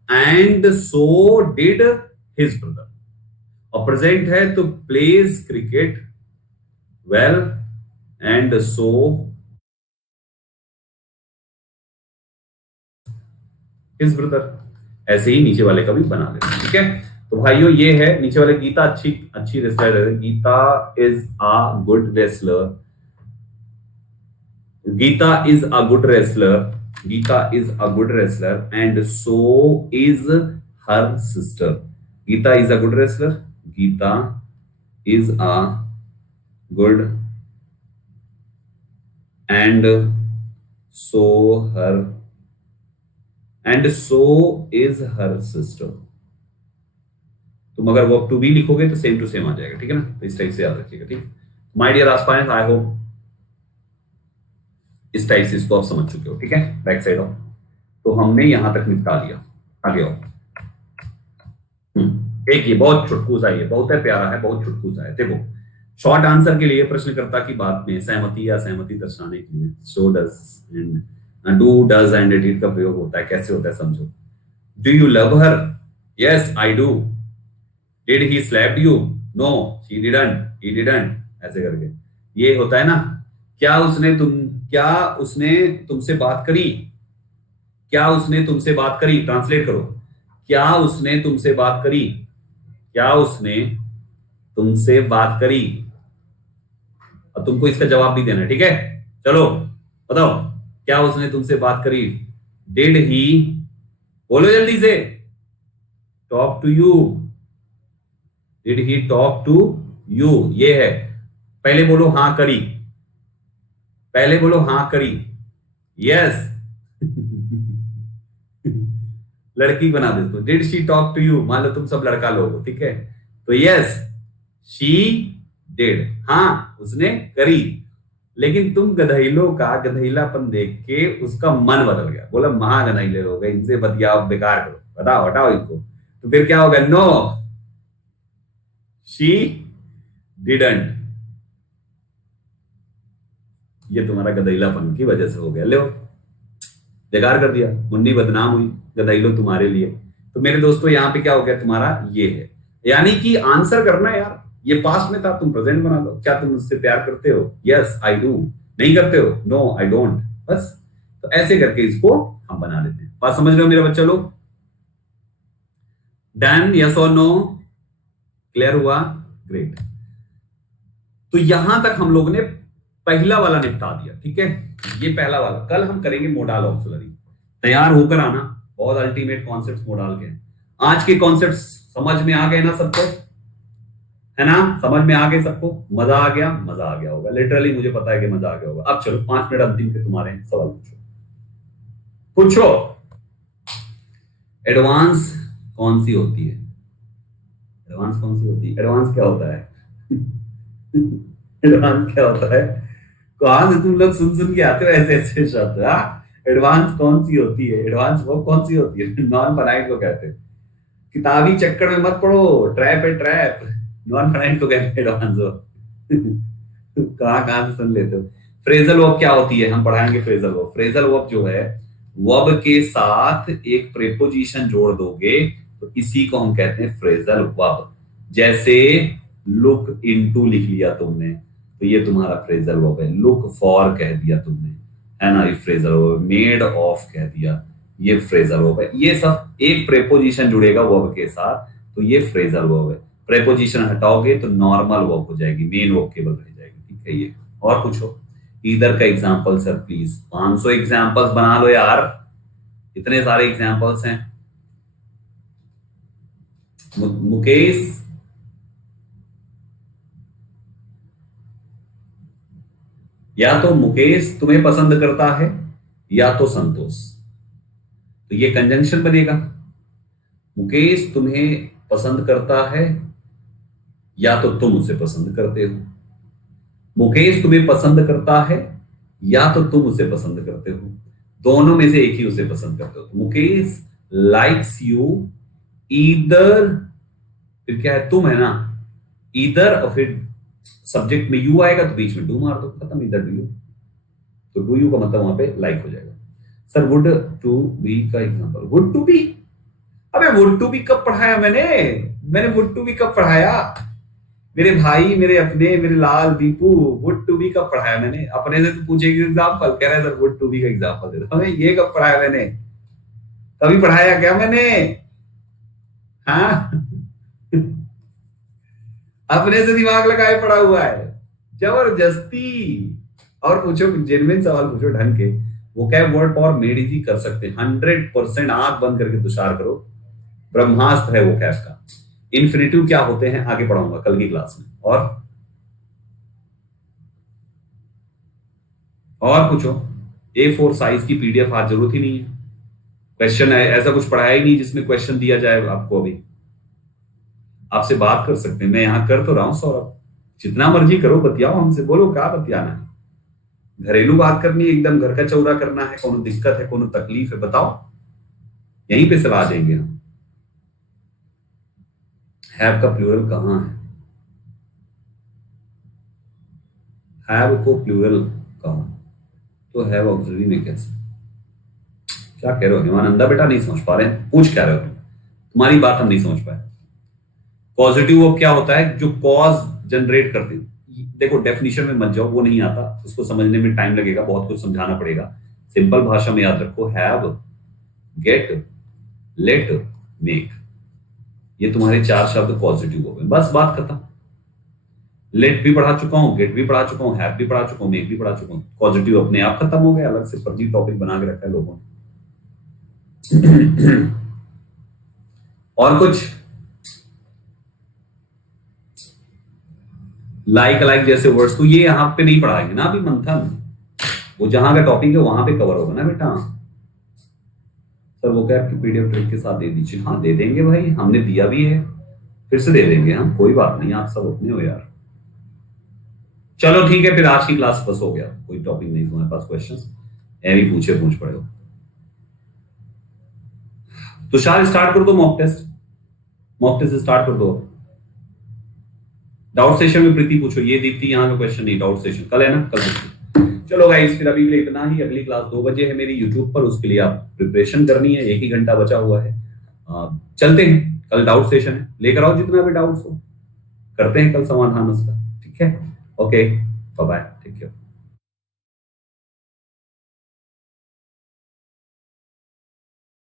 and so did his brother. और प्रेजेंट है तो pledge cricket well and so his brother. ऐसे ही नीचे वाले का भी बना लेते, ठीक है। तो भाइयों ये है नीचे वाले, गीता अच्छी अच्छी रेसलर है, Geeta is a good wrestler, Geeta is a good wrestler, Geeta is a good wrestler and so is her sister. Geeta is a good wrestler, Geeta is a good and so her, and so is her sister. तुम अगर verb to be लिखोगे तो same to same आ जाएगा, ठीक है ना। तो इस टाइप से याद रखिएगा, ठीक। माय डियर आस्पायर्स, आई होप इस टाइप से इसको आप समझ चुके हो, ठीक है। बैक साइड ऑफ, तो हमने यहां तक निपटा लिया। आगे आओ। एक ये बहुत छुटकू सा, ये बहुत है प्यारा है, बहुत छुटकू सा है। देखो, शॉर्ट आंसर के लिए प्रश्नकर्ता की बात में सहमति या सहमति दर्शाने के लिए so does and do does and did का प्रयोग होता है। कैसे होता है समझो। Do you love her? Yes I do. Did he slapped you? No he didn't, he didn't, ऐसे करके ये होता है ना। क्या उसने तुमसे बात करी? क्या उसने तुमसे बात करी? ट्रांसलेट करो, क्या उसने तुमसे बात करी? क्या उसने तुमसे बात करी? और तुमको इसका जवाब भी देना है, ठीक है। चलो बताओ, क्या उसने तुमसे बात करी? डिड ही, बोलो जल्दी से, talk to you? Did he talk to you, ये है। पहले बोलो हाँ करी, पहले बोलो हाँ करी, यस। लड़की बना दे तो did she talk to you, मान लो तुम सब लड़का लोग हो, ठीक है। तो यस शी डिड, हाँ उसने करी। लेकिन तुम गधैलों का गधैलापन देख के उसका मन बदल गया, बोला महागधैले लोग हैं, इनसे बतियाओ, बेकार करो, बताओ हटाओ इनको। तो फिर क्या होगा? No, she didn't. ये तुम्हारा गधैलापन की वजह से हो गया, लो बेकार कर दिया, मुन्नी बदनाम हुई, गधैलो तुम्हारे लिए। तो मेरे दोस्तों यहाँ पे क्या हो गया तुम्हारा, ये है। यानी कि आंसर करना है यार, ये पास्ट में था, तुम प्रेजेंट बना लो। क्या तुम मुझसे प्यार करते हो? Yes I do. नहीं करते हो? No I don't. बस, तो ऐसे करके इसको हम बना लेते हैं। बात समझ रहे हो मेरे बच्चा लोग? डन? यस और नो? क्लियर हुआ? ग्रेट। तो यहां तक हम लोग ने पहला वाला निपटा दिया, ठीक है। ये पहला वाला। कल हम करेंगे मोडाल ऑक्सिलरी। तैयार होकर आना, बहुत अल्टीमेट कॉन्सेप्ट्स मोडाल के। आज के कॉन्सेप्ट्स समझ में आ गए ना सबको? है ना? समझ में आ गए सबको? मजा आ गया? मजा आ गया होगा, लिटरली मुझे पता है कि मजा आ गया होगा। अब चलो 5 मिनट अंतिम के तुम्हारे सवाल पूछो, पूछो। एडवांस कौन सी होती है? एडवांस कौन सी होती है? एडवांस क्या होता है? एडवांस क्या होता है? कहां से तुम लोग सुन सुन के आते हो ऐसे ऐसे शब्द? एडवांस कौन सी होती है? एडवांस वो कौन सी होती है? नॉन फाइनाइट को कहते हैं। किताबी चक्कर में मत पड़ो, ट्रैप है ट्रैप। नॉन फाइनाइट को कहते हैं एडवांस वर्ब। कहाँ कहाँ से सुन लेते हो? फ्रेजल वर्ब क्या होती है? हम पढ़ाएंगे फ्रेजल वर्ब। फ्रेजल वर्ब जो है, वर्ब के साथ एक प्रेपोजिशन जोड़ दोगे तो इसी को हम कहते हैं फ्रेजल वर्ब। जैसे लुक इनटू लिख लिया तुमने, तो ये तुम्हारा फ्रेजल वर्ब है। लुक फॉर कह दिया तुमने, है ना, ये फ्रेजल वर्ब। मेड ऑफ कह दिया, ये फ्रेजल वर्ब है। ये सब एक प्रेपोजिशन जुड़ेगा वर्ब के साथ, तो ये फ्रेजल वर्ब है। प्रेपोजिशन हटाओगे तो नॉर्मल वर्ब हो जाएगी, मेन वर्ब केवल रह जाएगी, ठीक है। ये और पूछो इधर का एग्जांपल सर प्लीज। 500 एग्जांपल्स बना लो यार, इतने सारे एग्जांपल्स हैं। मुकेश, या तो मुकेश तुम्हें पसंद करता है या तो संतोष, तो ये कंजंक्शन बनेगा। मुकेश तुम्हें पसंद करता है या तो तुम उसे पसंद करते हो। मुकेश तुम्हें पसंद करता है या तो तुम उसे पसंद करते हो, दोनों में से एक ही उसे पसंद करते हो। तो मुकेश लाइक्स यू ईदर, फिर क्या है? तुम है ना, ईदर, और फिर सब्जेक्ट में यू आएगा तो बीच में डू मार दो, खत्म। ईदर डू यू, तो डू यू का मतलब वहां पे लाइक हो जाएगा। सर वुड टू बी का एग्जांपल, वुड टू बी। अबे वुड टू बी कब पढ़ाया मैंने वुड टू बी कब पढ़ाया? मेरे भाई, मेरे अपने, मेरे लाल दीपू, वुड टू बी कब पढ़ाया मैंने? अपने से तो पूछेगी एग्जांपल, कह रहा है सर वुड टू बी का एग्जांपल दे दो। हमें ये कब पढ़ाया मैंने? कभी पढ़ाया क्या मैंने? हाँ। अपने से दिमाग लगाए पड़ा हुआ है जबरदस्ती। और पूछो, जेन्युइन सवाल पूछो ढंग के। वो क्या वर्ड और मेड इजी कर सकते हैं 100%। आंख बंद करके तुषार करो, ब्रह्मास्त्र है वो कैफ का। इन्फिनेटिव क्या होते हैं आगे पढ़ाऊंगा कल की क्लास में। और पूछो। A4 साइज की पीडीएफ आज जरूरत ही नहीं है। क्वेश्चन है ऐसा कुछ पढ़ाया ही नहीं जिसमें क्वेश्चन दिया जाए आपको। अभी आपसे बात कर सकते हैं, मैं यहां कर तो रहा हूं सौरभ, जितना मर्जी करो, बतियाओ हमसे, बोलो क्या बतियाना है। घरेलू बात करनी है, एकदम घर का चौरा करना है, कोनो दिक्कत है, कोनो तकलीफ है, बताओ, यहीं पे सलाह देंगे हम। हैव का प्लूरल कहाँ है? हैव को प्लूरल कहाँ? तो हैव ऑक्सिलरी में कैसे? क्या कह रहे हो हिमानंदा बेटा? नहीं समझ पा रहे हैं, पूछ क्या रहे हो? तुम्हारी बात हम नहीं समझ पाए। पॉजिटिव वर्ब क्या होता है? जो कॉज जनरेट करते हैं। देखो डेफिनेशन में मत जाओ, वो नहीं आता, उसको समझने में टाइम लगेगा, बहुत कुछ समझाना पड़ेगा। सिंपल भाषा में याद रखो, हैव, गेट, लेट, मेक, ये तुम्हारे 4 शब्द पॉजिटिव वर्ब हैं। बस बात खत्म। लेट भी पढ़ा चुका हूं, गेट भी पढ़ा चुका हूं, हैव भी पढ़ा चुका हूं, मेक भी पढ़ा चुका हूं। पॉजिटिव अपने आप खत्म हो गया, अलग से फर्जी टॉपिक बना के रखा है लोगों ने। और कुछ लाइक लाइक जैसे वर्ड्स, तो ये यहाँ पे नहीं पढ़ाएंगे ना अभी मंथन, वो जहां का टॉपिक है वहां पे कवर होगा ना बेटा। सर वो क्या आपकी पीडीएफ ट्रिक के साथ दे दीजिए। हाँ दे देंगे भाई, हमने दिया भी है, फिर से दे देंगे हम, कोई बात नहीं, आप सब अपने हो यार। चलो ठीक है, फिर आज की क्लास बस हो गया, कोई टॉपिक नहीं तुम्हारे पास क्वेश्चंस भी पूछे पूछ पड़े हो। तुषार स्टार्ट कर दो mock test, mock test start कर दो। डाउट सेशन में प्रीति पूछो, ये दीप्ति यहाँ का क्वेश्चन नहीं, डाउट सेशन कल है ना, कल पूछो। चलो गाइस, फिर अभी के लिए इतना ही। अगली क्लास 2 बजे है मेरी यूट्यूब पर, उसके लिए आप प्रिपरेशन करनी है, 1 ही घंटा बचा हुआ है। चलते हैं, कल डाउट सेशन है, लेकर आओ जितना भी डाउट्स हो, करते हैं कल समाधान उसका, ठीक है। Okay, bye bye, take care.